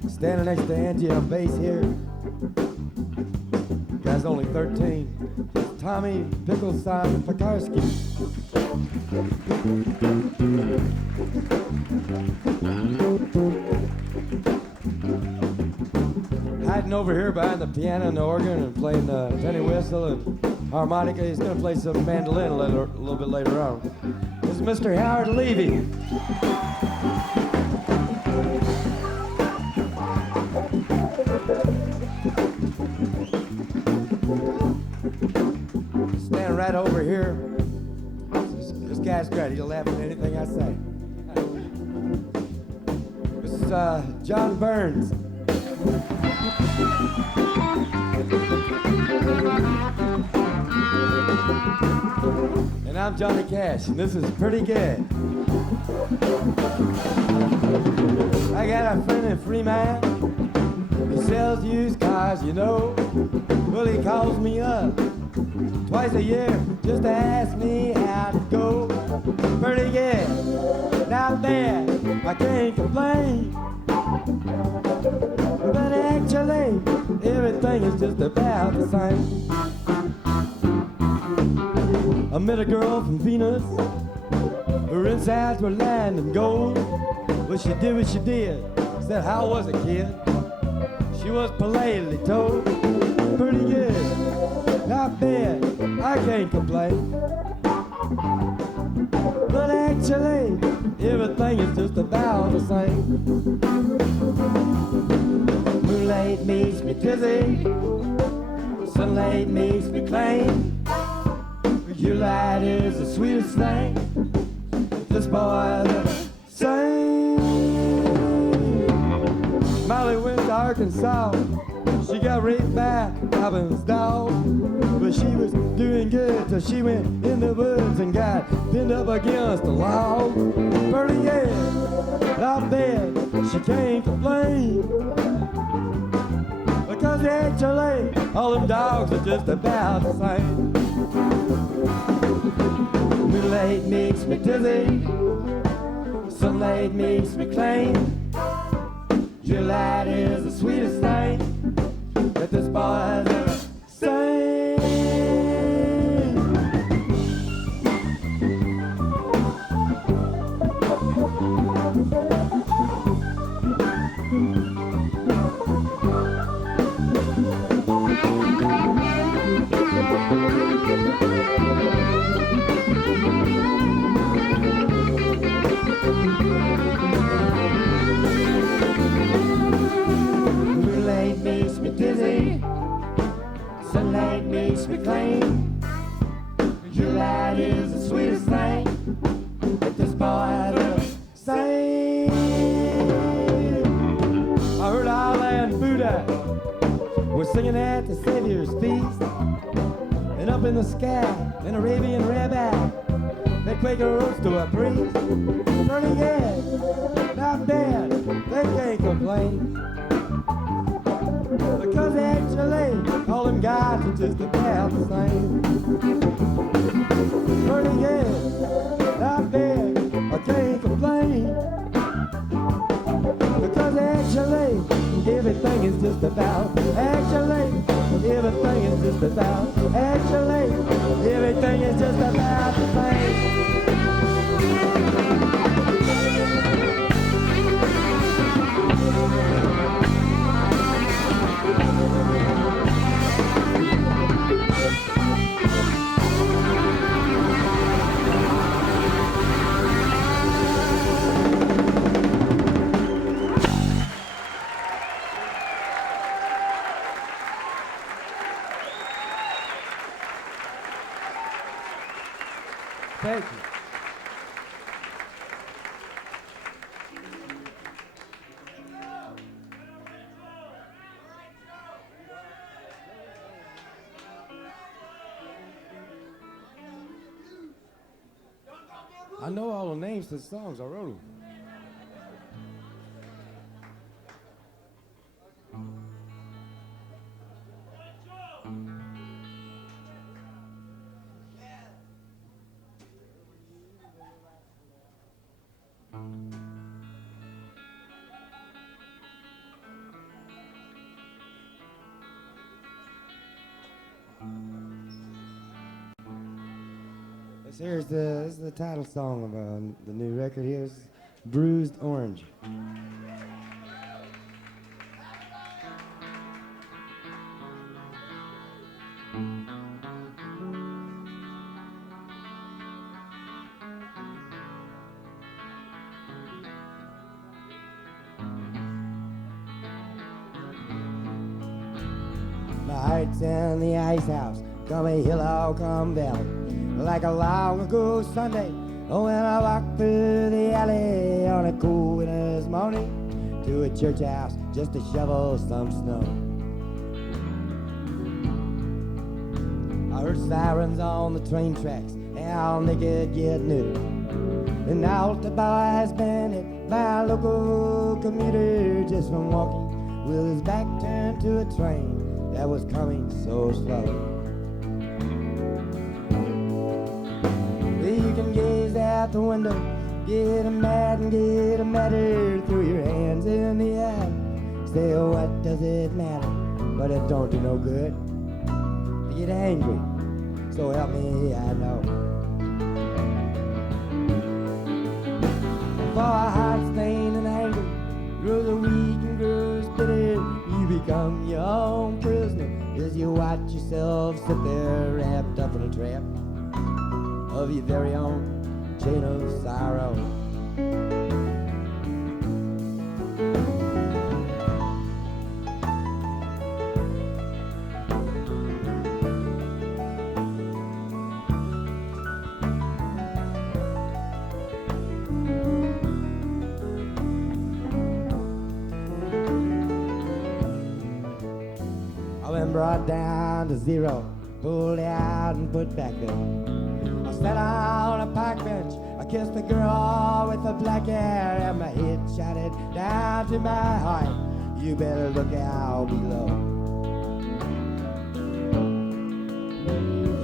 Standing next to Angie on bass here. Guy's only 13. It's Tommy Pickleson Pekarski. Hiding over here behind the piano and the organ and playing the penny whistle and harmonica. He's going to play some mandolin a little bit later on. This is Mr. Howard Levy. Standing right over here. This guy's great. He'll laugh at anything I say. This is John Burns. And I'm Johnny Cash, and this is pretty good. I got a friend in Prine. He sells used cars, you know. Well, he calls me up twice a year just to ask me how to go. Pretty good, not bad, I can't complain. But actually, everything is just about the same. I met a girl from Venus. Her insides were lined in gold. Well, she did what she did. Said, how was it, kid? She was politely told. Pretty good, not bad, I can't complain. But actually, everything is just about the same. Moonlight makes me dizzy, sunlight makes me claim. Your light is the sweetest thing this boy ever sang. Molly went to Arkansas. She got raped by Robin's dog. But she was doing good till she went in the woods and got pinned up against the log. Pretty good, not bad, she can't complain. Because actually, all them dogs are just about the same. Moonlight makes me dizzy, sunlight makes me claim. Your light is the sweetest thing that this boy's ever seen. Moonlight makes me dizzy, sunlight makes me claim. Your light is the sweetest thing that this boy ever seen. I heard Allah and Buddha were singing at the Savior's feast. in the sky, an Arabian rabbi, that Quaker roast to a priest. Pretty good, not bad, they can't complain. Because actually, all them guys are just about the same. Pretty good, not bad, I can't complain. Because actually, everything is just about. Actually, everything is just about. Actually, everything is just about the same. Thank you. I know all the names to the songs, I wrote them. This is the title song of the new record here. It's Bruised Orange. My heart's in the ice house, come a hill or come valley. Like a long ago Sunday, when I walked through the alley on a cool winter's morning to a church house just to shovel some snow. I heard sirens on the train tracks, and they could get new. And now the boy's been hit by a local commuter just from walking with his back turned to a train that was coming so slow. You can gaze out the window, get mad and get madder, throw your hands in the air, say, oh, what does it matter? But it don't do no good to get angry, so help me, I know. For a heart stained and angry, grows weak and grows bitter, you become your own prisoner as you watch yourself sit there wrapped up in a trap of your very own chain of sorrow. I've been brought down to zero, pulled out and put back there. Sat on a park bench, I kissed a girl with the black hair, and my head shot it down to my heart. You better look out below.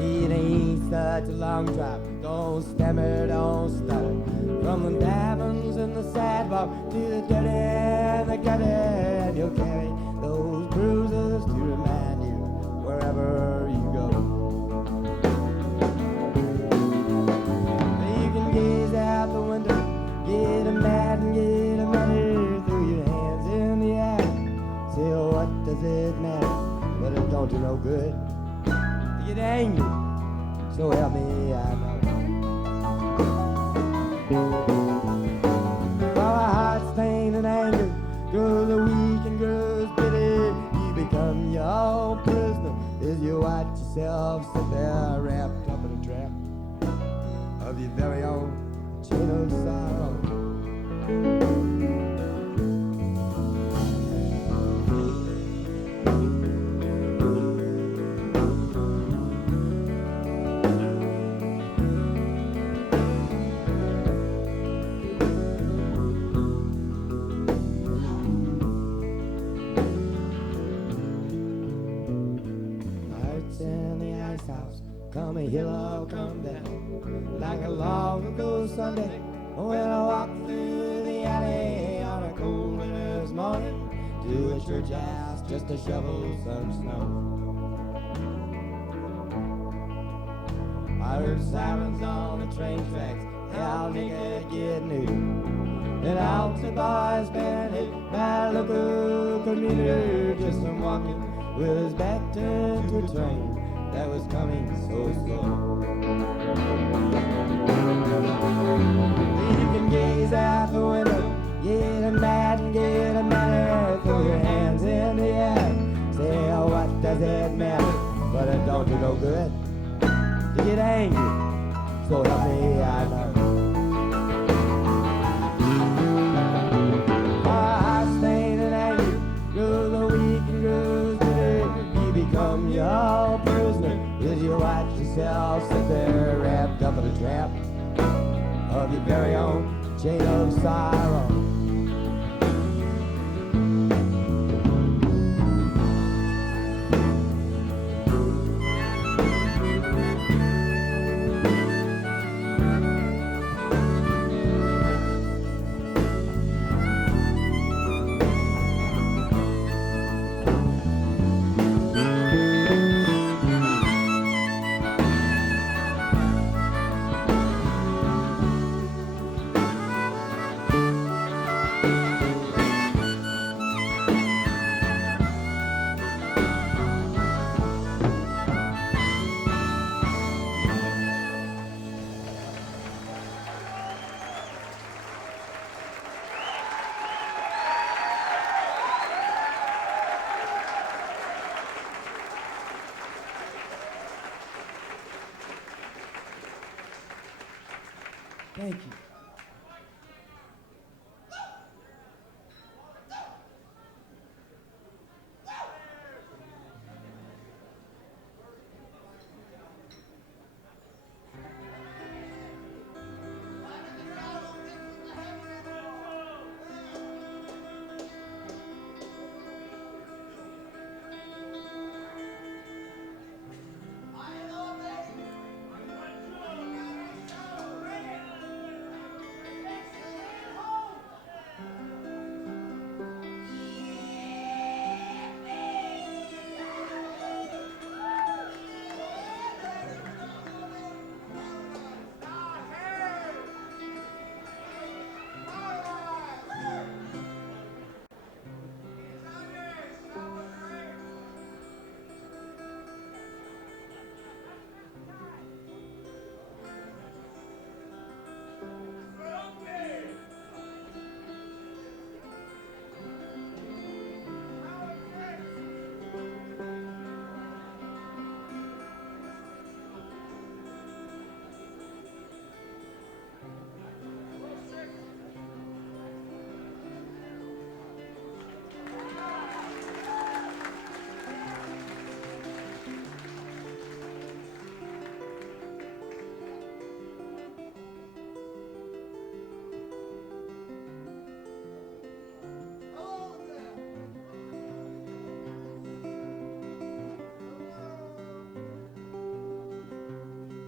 It ain't such a long drop, don't stammer, don't stutter. From the diamonds in the sidewalk to the dirty and the gutter, and you'll carry those bruises to remind you wherever you go. Out the window, get mad and get madder, throw your hands in the air, say, oh, what does it matter? But it don't do no good to get angry, so help me, I know. For a heart stained and anger grows weak and grows bitter, you become your own prisoner as you watch yourself sit there wrapped up in a trap of your very own chain of sorrow. come a hill, I'll come down. Like a long ago Sunday, when I walked through the alley on a cold winter's morning to a church house just to shovel some snow. I heard sirens on the train tracks, how nigga get new. And out the boys bandit by a local commuter, just from walking with his back turned to a train that was coming so slow. You can gaze out the window, get mad and get mad, throw your hands in the air, say, oh, what does it matter? But it don't do no good to get angry, so help me, I know. Heart-stained and angry, grows the weak and grows the day. You become your prisoner as you watch yourself sit there wrapped up in a trap of your very own chain of sorrow. Thank you.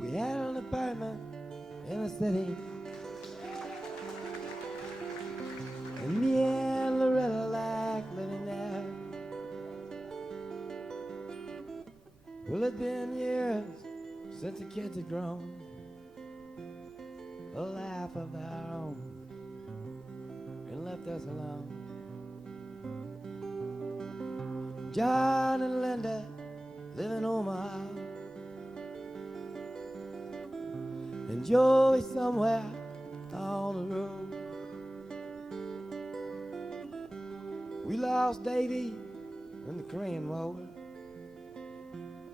We had an apartment in the city, and me and Loretta like living there. Well, it'd been years since the kids had grown a life of their own and left us alone. John and Linda live in Omaha, and Joey somewhere on the road. We lost Davy in the crane mower.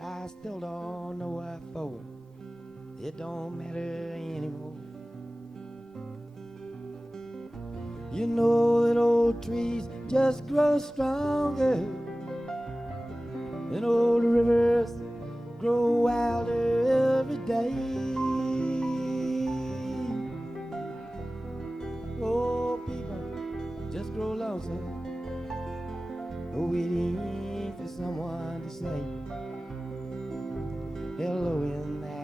I still don't know why for. It don't matter anymore. You know that old trees just grow stronger, and old rivers grow wilder every day. Old people just grow lonesome, waiting for someone to say hello in that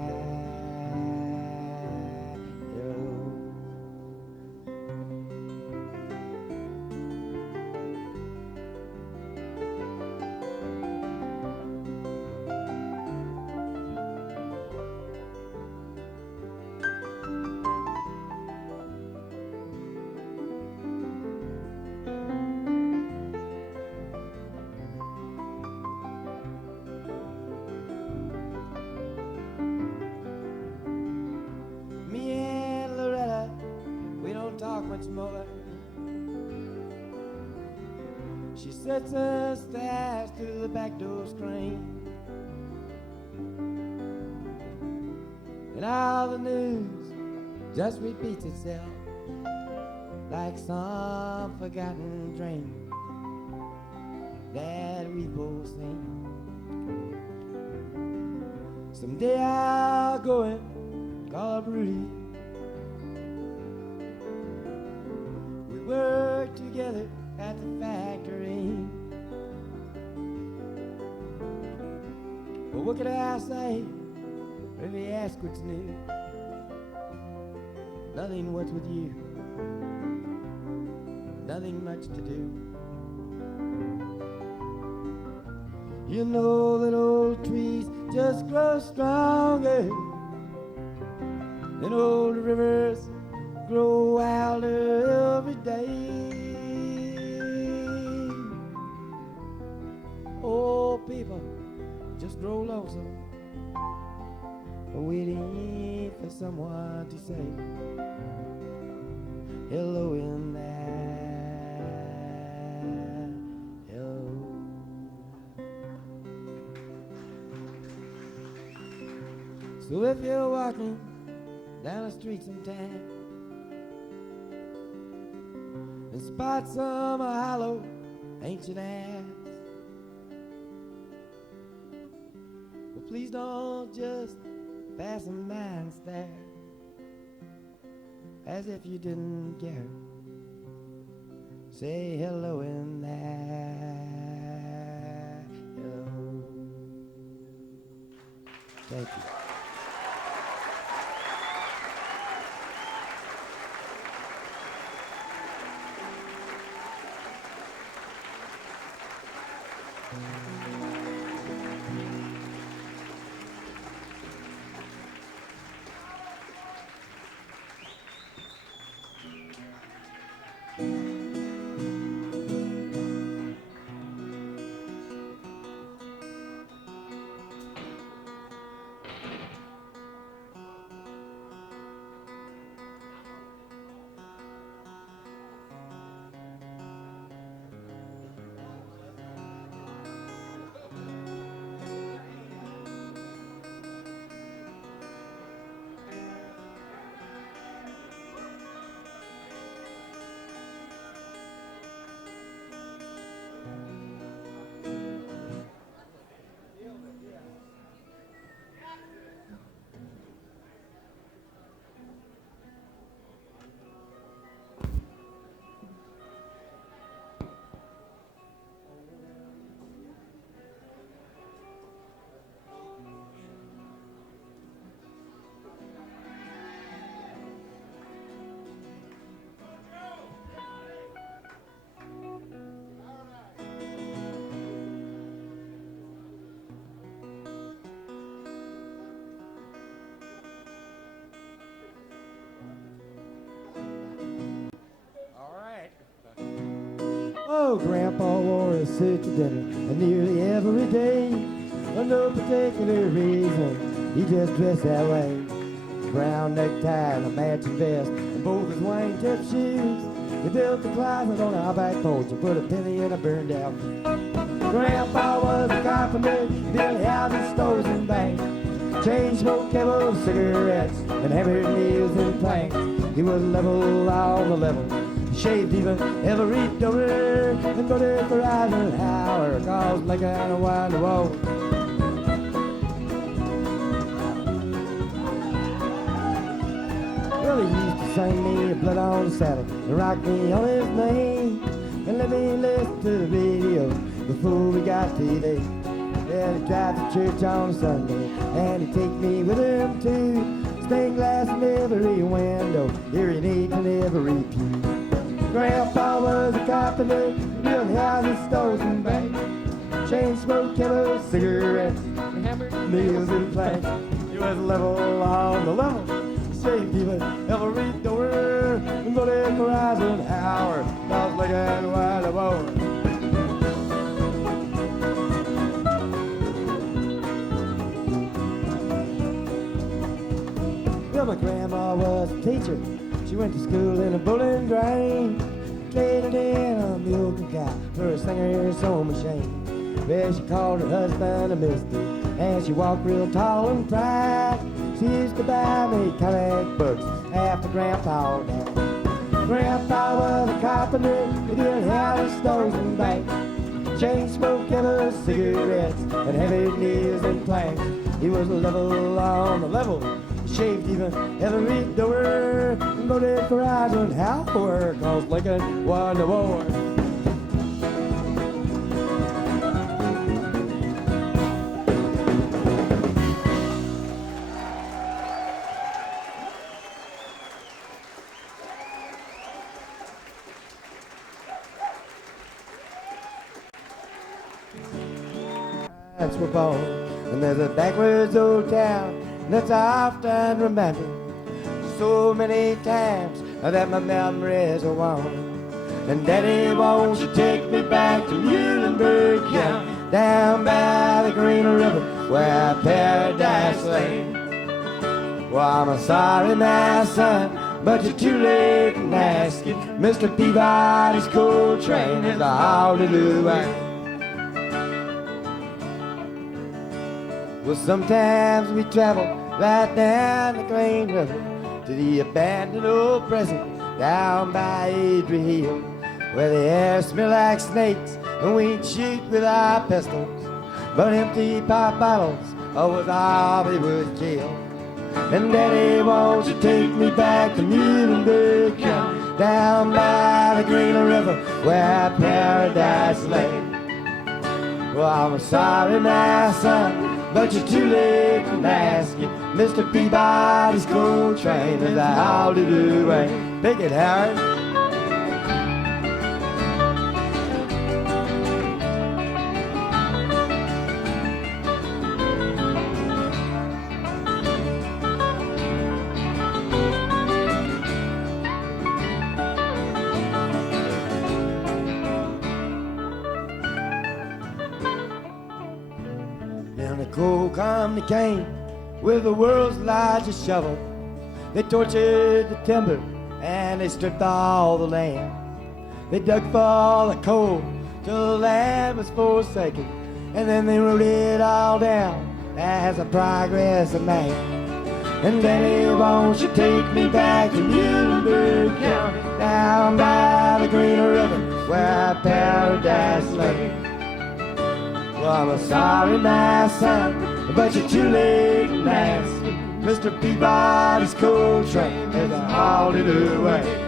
She sets her stash to the back door screen, and all the news just repeats itself like some forgotten dream that we both seen. Someday I'll go and call up Rudy. We work together at the factory. Well, what could I say if he asks what's new? Nothing, what's with you? Nothing much to do. You know that old trees just grow stronger, and old rivers grow wilder every day. Old people just grow lonesome, waiting for someone to say hello in there. So if you're walking down the street sometime and spot some hollow ancient ass, well, please don't just pass them by and stare as if you didn't care. Say hello in there. Hello. Thank you. Oh, Grandpa wore a suit to dinner nearly every day. For no particular reason, he just dressed that way. Brown necktie and a matching vest, and both his wingtip shoes. He built a closet on our back porch and put a penny in a burned out fuse. Grandpa was a carpenter, he built houses, stores, and banks. Chain smoked cables, cigarettes, and hammered nails and planks. He was level on the level. Shaved even every door and go to the rising hour, cause like a wind wall. Well, he used to sing me blood on the saddle and rock me on his name and let me listen to the radio before we got TV. Well, he'd drive to church on a Sunday and he'd take me with him too. Stained glass in every window, hearing aids in every pew. Grandpa was a carpenter, built houses, stores, and banks. Chain smoked killers, cigarettes, and hammered nails and planks. He was level on the level, saved even every door, and go to the horizon hour, cause like a wild aboard. Well, my grandma was a teacher. She went to school in a Bowling Green. traded in a milking cow for a singer sewing machine. Well, she called her husband a mister, and she walked real tall and proud. She used to buy me comic books after Grandpa died. Grandpa was a carpenter, he did house, stoves, and banks. Chain smoke, ever cigarettes, and heavy knees and planks. He was level on the level, shaved even every door, and voted for Eisenhower, cause Lincoln won the war. Were born, and there's a backwards old town that's often remembered so many times that my memories are worn. And Daddy, won't you take me back to Muhlenberg County, down by the Green River where paradise lay? Well, I'm sorry, my son, but you're too late in asking. Mr. Peabody's coal train is a howdy-do way. Well, sometimes we travel right down the Green River to the abandoned old prison down by Adrie Hill, where the air smell like snakes and we shoot with our pistols, but empty pop bottles was all we would kill. And Daddy, won't you take me back to Muhlenberg County, down by the Green River where paradise lay? Well, I'm sorry, my son, but you're too late in asking. Mr. Peabody's coal train is a howdy-do way. Pick it, Howard. Coal company came with the world's largest shovel. They tortured the timber and they stripped all the land. They dug for the coal till the land was forsaken, and then they wrote it all down as a progress of man. And Daddy, won't you take me back to Muhlenberg County, down by the Green River where paradise lay? Well, I'm sorry, my son, but you're too late in asking. Mr. Peabody's coal train is a howdy-do way.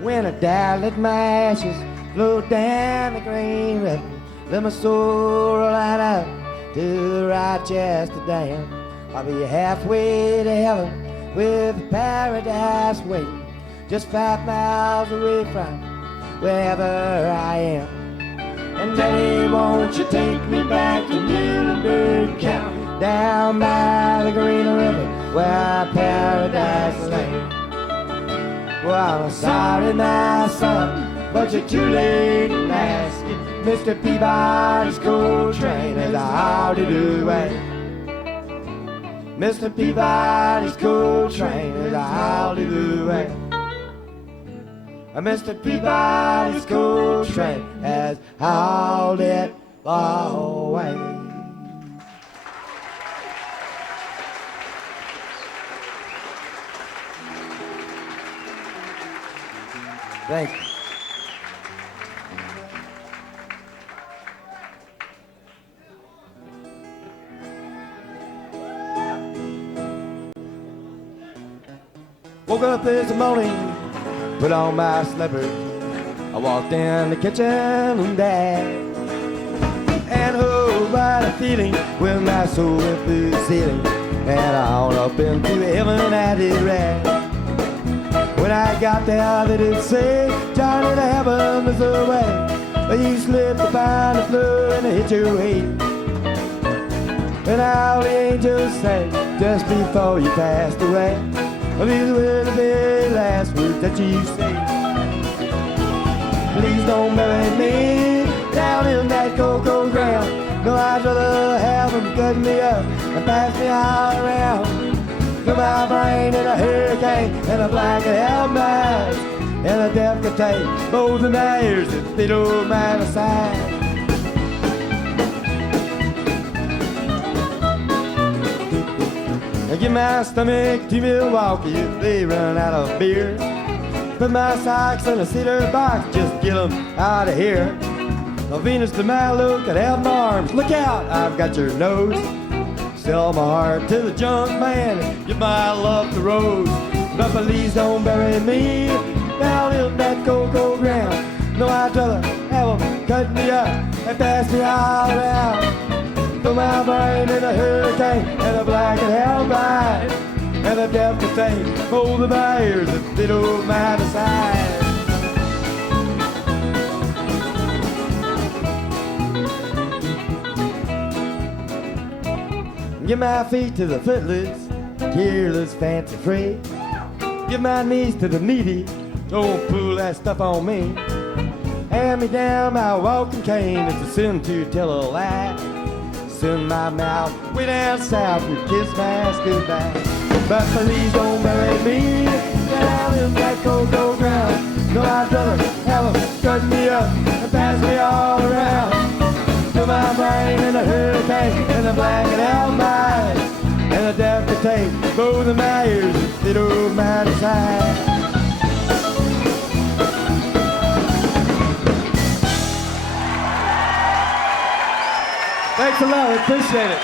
When I die, let my ashes flow down the Green River. Let my soul line up to the Rochester Dam. I'll be halfway to heaven with paradise waiting, just 5 miles away from wherever I am. And Daddy, won't you take me back to Muhlenberg County, down by the Green River where paradise lay? Well, I'm sorry, my son, but you're too late in asking. Mr. Peabody's coal train is a howdy-do way. Mr. Peabody's coal train is a howdy-do way. Mr. Peabody's coal train has hauled it away. Thank you. Woke up this morning, put on my slippers. I walked in the kitchen and died. And oh, what a feeling when my soul went through the ceiling, and all up into heaven I did ride. When I got there, they did say, Johnny, the heaven is away. You slipped upon the floor and hit your head. And all the angels sang just before you passed away. These were the very last words that you said. Please don't bury me down in that cocoa ground. No, I'd rather have them cut me up and pass me all around. To my brain in a hurricane and a blanket held my eyes. And a death could take both of my ears if they don't mind a sigh. Give my stomach to Milwaukee if they run out of beer. Put my socks in a cedar box, just get them out of here. A Venus to my look and have my arms. Look out, I've got your nose. Sell my heart to the junk man and give my love to Rose. But please don't bury me down in that cocoa ground. No, I'd rather have them cut me up and pass me all around. Put my brain in a hurricane and a blanket held by. And the death could take both of my ears if they don't mind a sigh. Give my feet to the footless, careless, fancy free. Give my knees to the needy, don't pull that stuff on me. Hand me down my walking cane, it's a sin to tell a lie. In my mouth, way down south, we kiss my ass goodbye. But please don't bury me down in that cocoa ground. No, I'd rather have them cut me up and pass me all around. To my brain in a hurricane and a blanket out my eyes. And a death to take both of my ears if they don't mind a sigh. Thanks a lot, I appreciate it.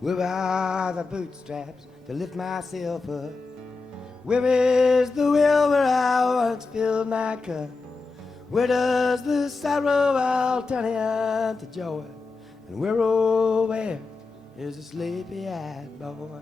Where are the bootstraps to lift myself up? Where is the well where I once filled my cup? Where does the sorrow all turn into joy? And where, oh, where is the sleepy-eyed boy?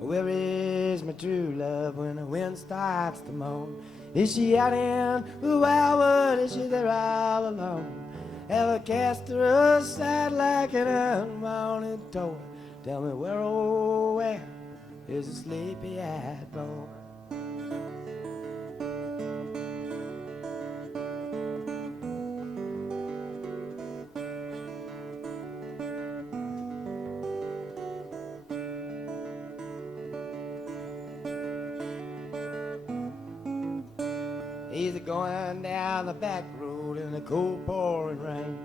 Where is my true love when the wind starts to moan? Is she out in the wildwood? Is she there all alone? Ever cast her aside like an unwanted toy? Tell me where, oh, where is the sleepy-eyed boy? He's going down the back road in the cold pouring rain.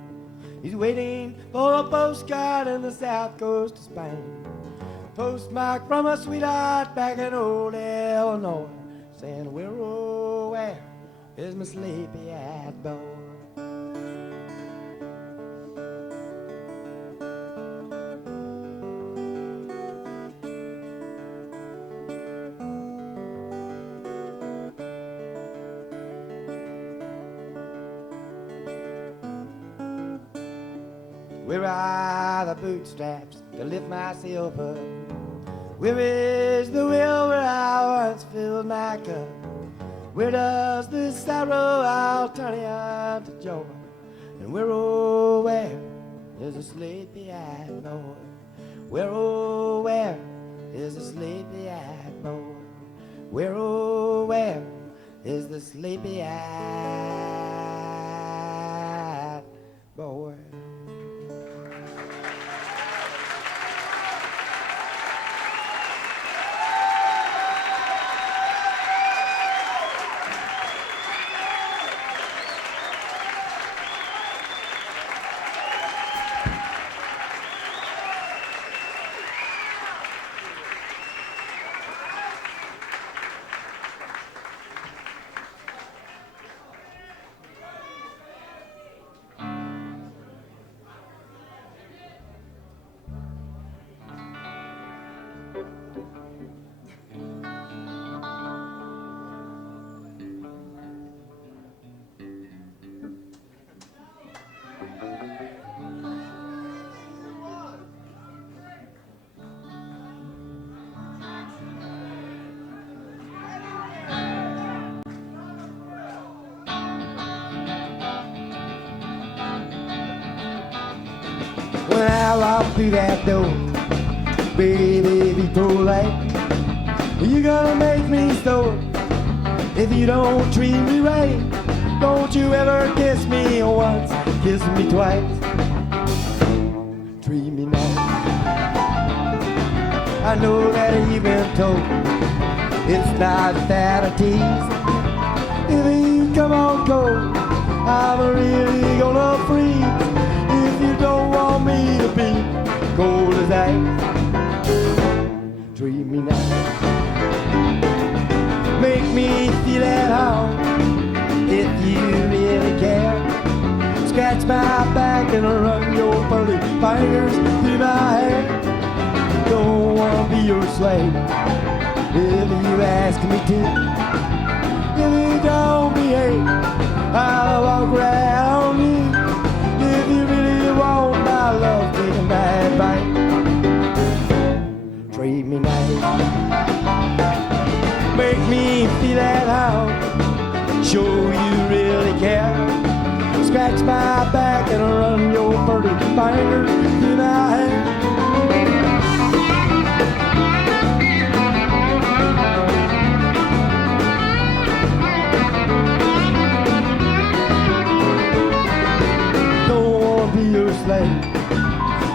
He's waiting for a postcard in the south coast of Spain. Postmark from a sweetheart back in old Illinois, saying, where is my sleepy-eyed boy? Where are the bootstraps to lift myself up? Where is the well where I once filled my cup? Where does this sorrow all turn into joy? And where, oh, where is a sleepy-eyed boy? Where, oh, where is the sleepy-eyed boy? Where, oh, where is the sleepy-eyed boy? When I walk through that door, baby, be polite. You're gonna make me sore if you don't treat me right. Don't you ever kiss me once, kiss me twice. Treat me nice. I know that you've been told it's not that I tease. If you come on cold, I'm really gonna freeze. If you don't want me to be cold as ice, treat me nice. Make me feel at home if you really care. Scratch my back and run your pretty fingers through my hair. Don't wanna be your slave if you ask me to. If you don't behave, I'll walk around you. If you really want my love, take my advice. Treat me nice. Make me feel at home. Show you really care. Scratch my back and run your pretty fingers through my hair.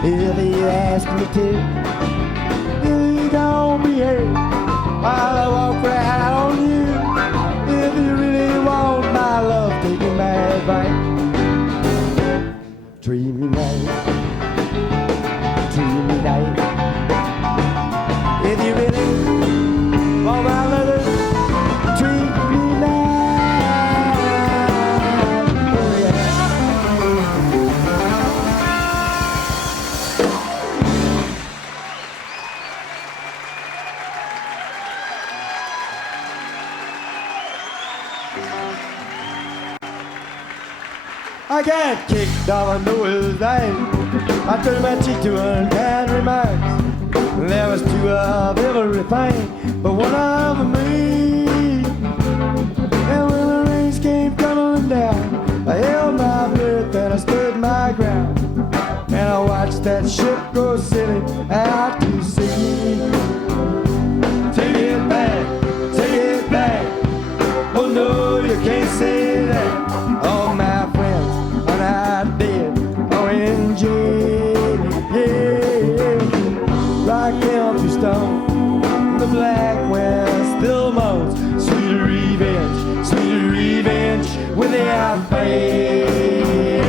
If you ask me to, if you don't behave, I'll walk right on you. If you really want my love, take my advice. Treat me nice. Treat me nice. If you really want my love, treat me nice. Oh yeah. I got kicked off, I know it's right. I turned my cheek to unkind remarks. There was two of everything, but one of me. And when the rains came tumbling down, I held my breath and I stood my ground. And I watched that ship go sailing out to sea. Take it back, take it back. Oh no, you can't say that. All my friends are not dead or in jail. Yeah, rock empty stone, the black wind still moans. Sweet revenge without pain.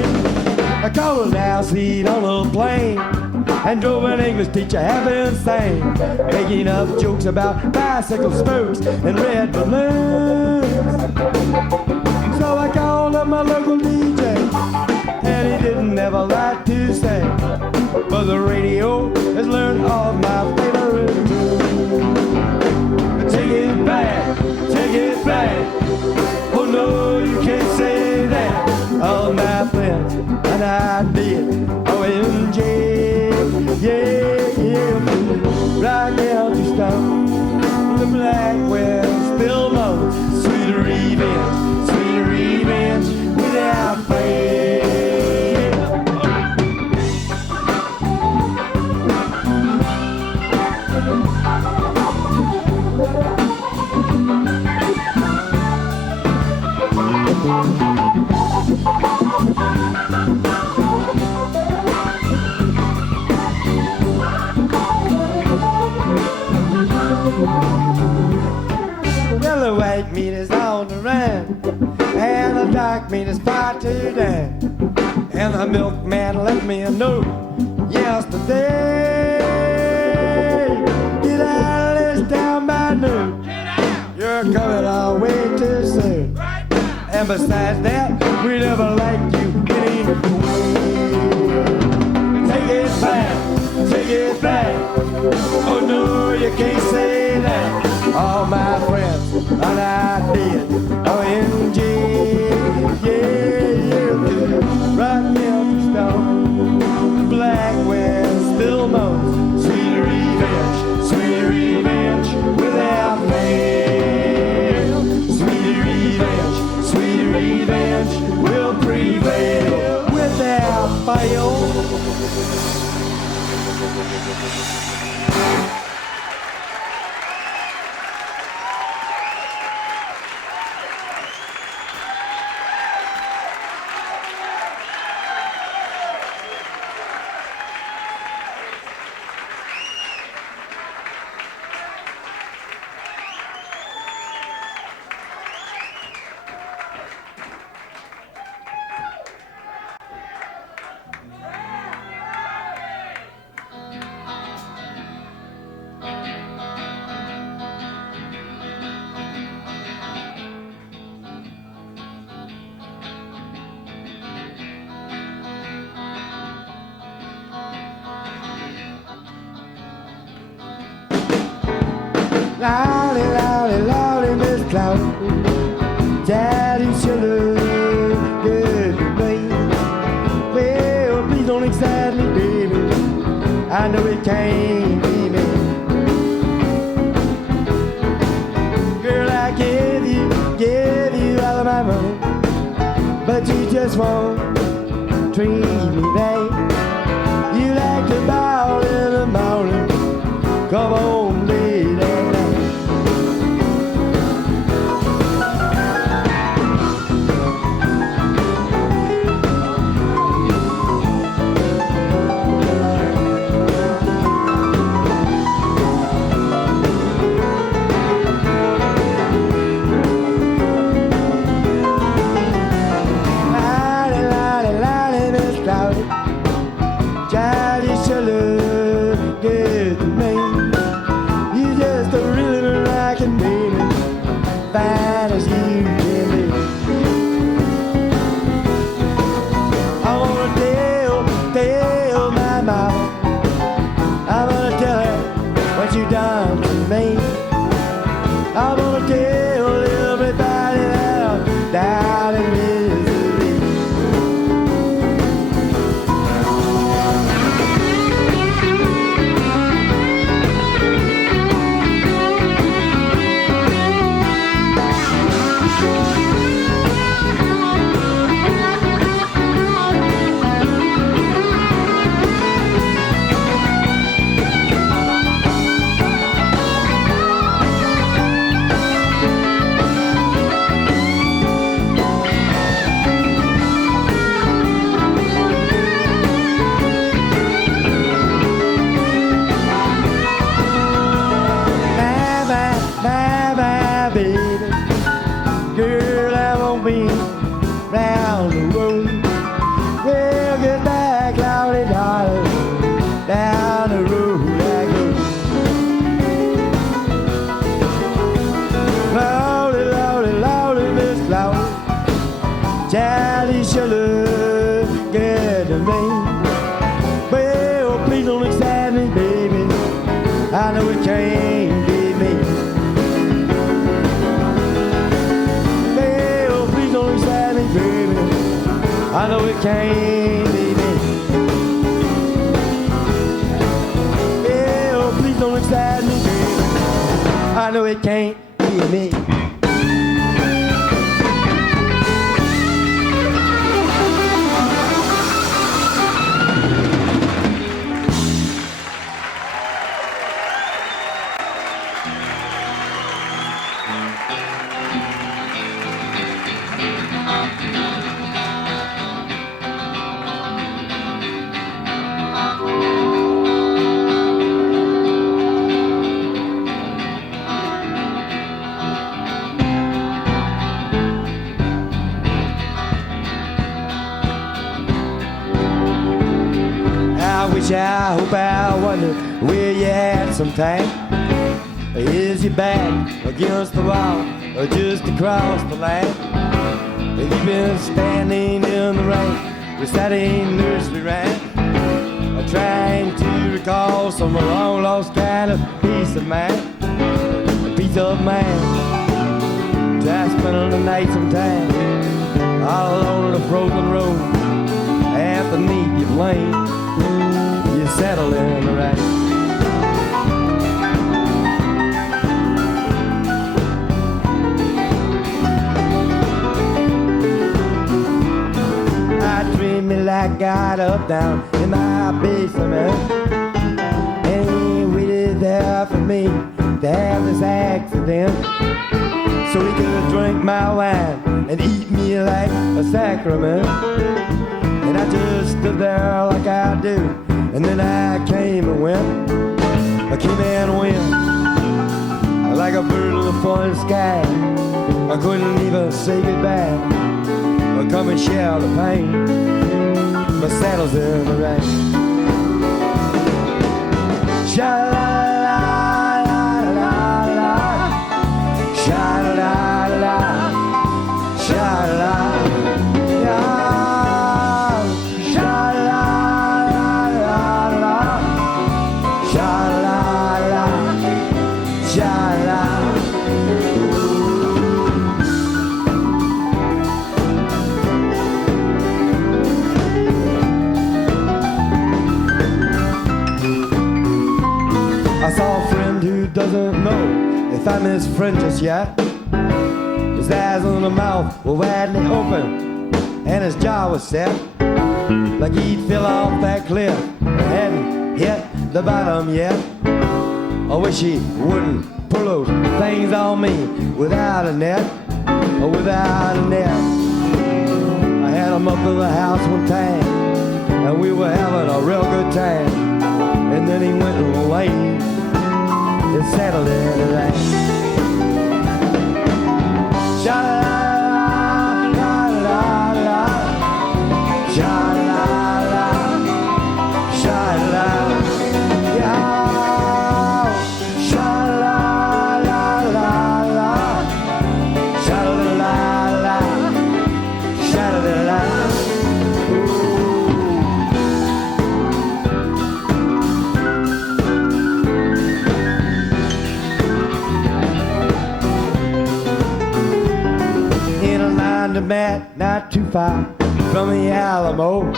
I call rolled down seat on a plane and drove an English teacher half insane, making up jokes about bicycle spokes and red balloons. So I called up my local DJ, and he didn't have a lot to say, but the radio has learned all my favorite tunes. Take it back, take it back. Oh no, you can't say that. All my friends and I did. OMG, yeah, yeah. Right down to stone. The Blackwell still moans. Sweet revenge without fail. Yellow white meat is on the run, and the dark meat is far too down. And the milkman left me a note yesterday. Get out of this town by noon. You're coming our way too soon. And besides that, we never liked you anyway. Take it back, take it back. Oh no, you can't say that. All my friends and I did. OMG, yeah, yeah. Right down the stone. Blackwell still moans. Sweet revenge without fail. Sweet revenge will prevail without fail. Lawdy, Lawdy, Lawdy, Miss Clawdly, Daddy sure look good to me. Well, please don't excite me, baby. I know it can't be me. Girl, I gave you all of my money, but you just won't treat me right. You like to ball in the morning. Come on, baby. Lawdy, Lawdy, Lawdy, Miss Clawdly, I know it can't be me. Hey, oh, please don't excite me, baby. I know it can't be me. Hey, oh, please don't excite me, baby. I know it can't be me. I hope I wonder where you at sometime. Is your back against the wall or just across the line? Have you been standing in the rain reciting nursery rhyme, or trying to recall some long lost kind of peace of mind? A peace of mind. Try spending the night sometime all alone on a frozen road. Half the need you blame. You settle in the right. I dream me like God up down in my basement, and he waited there for me to have this accident, so he could drink my wine and eat me like a sacrament. And I just stood there like I do, and then I came and went. I came and went like a bird in the falling sky. I couldn't even say goodbye or come and share the pain. My saddle's in the rain. Sha-la-la-la-la-la, sha-la-la-la, sha-la-la. I saw a friend who doesn't know if I'm his friend just yet. His eyes and the mouth were widely open, and his jaw was set, like he'd fell off that cliff and hadn't hit the bottom yet. I wish he wouldn't pull those things on me without a net, or without a net. I had him up to the house one time, and we were having a real good time. And then he went away and settled in the rain. Sha-la-la-la-la-la, sha-la-la, sha-la, yeah. Sha-la-la-la-la, sha-la-la-la, sha-la-la-la. Mat, not too far from the Alamo,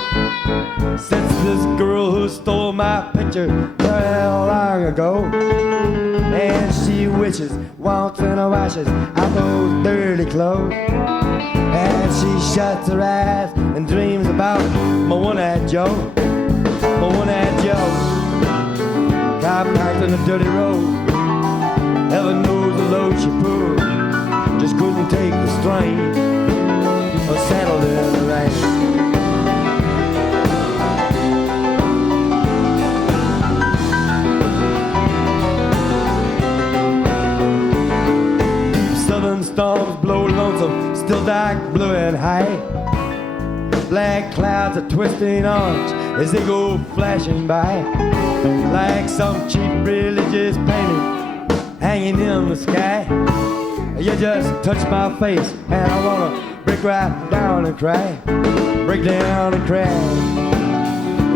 sits this girl who stole my picture very long ago, and she wishes, wants, and washes out those dirty clothes, and she shuts her eyes and dreams about my one-eyed Joe, my one-eyed Joe, car parked on the dirty road. Heaven knows the load she pulled just couldn't take the strain. Settled in the rain. Deep southern storms blow lonesome, still dark blue and high. Black clouds are twisting orange as they go flashing by, like some cheap religious painting hanging in the sky. You just touch my face and I wanna break right down and cry, break down and cry.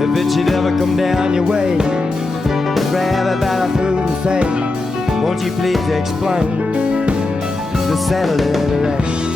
If it should ever come down your way, grab it by the foot and say, Won't you please explain the settling rain?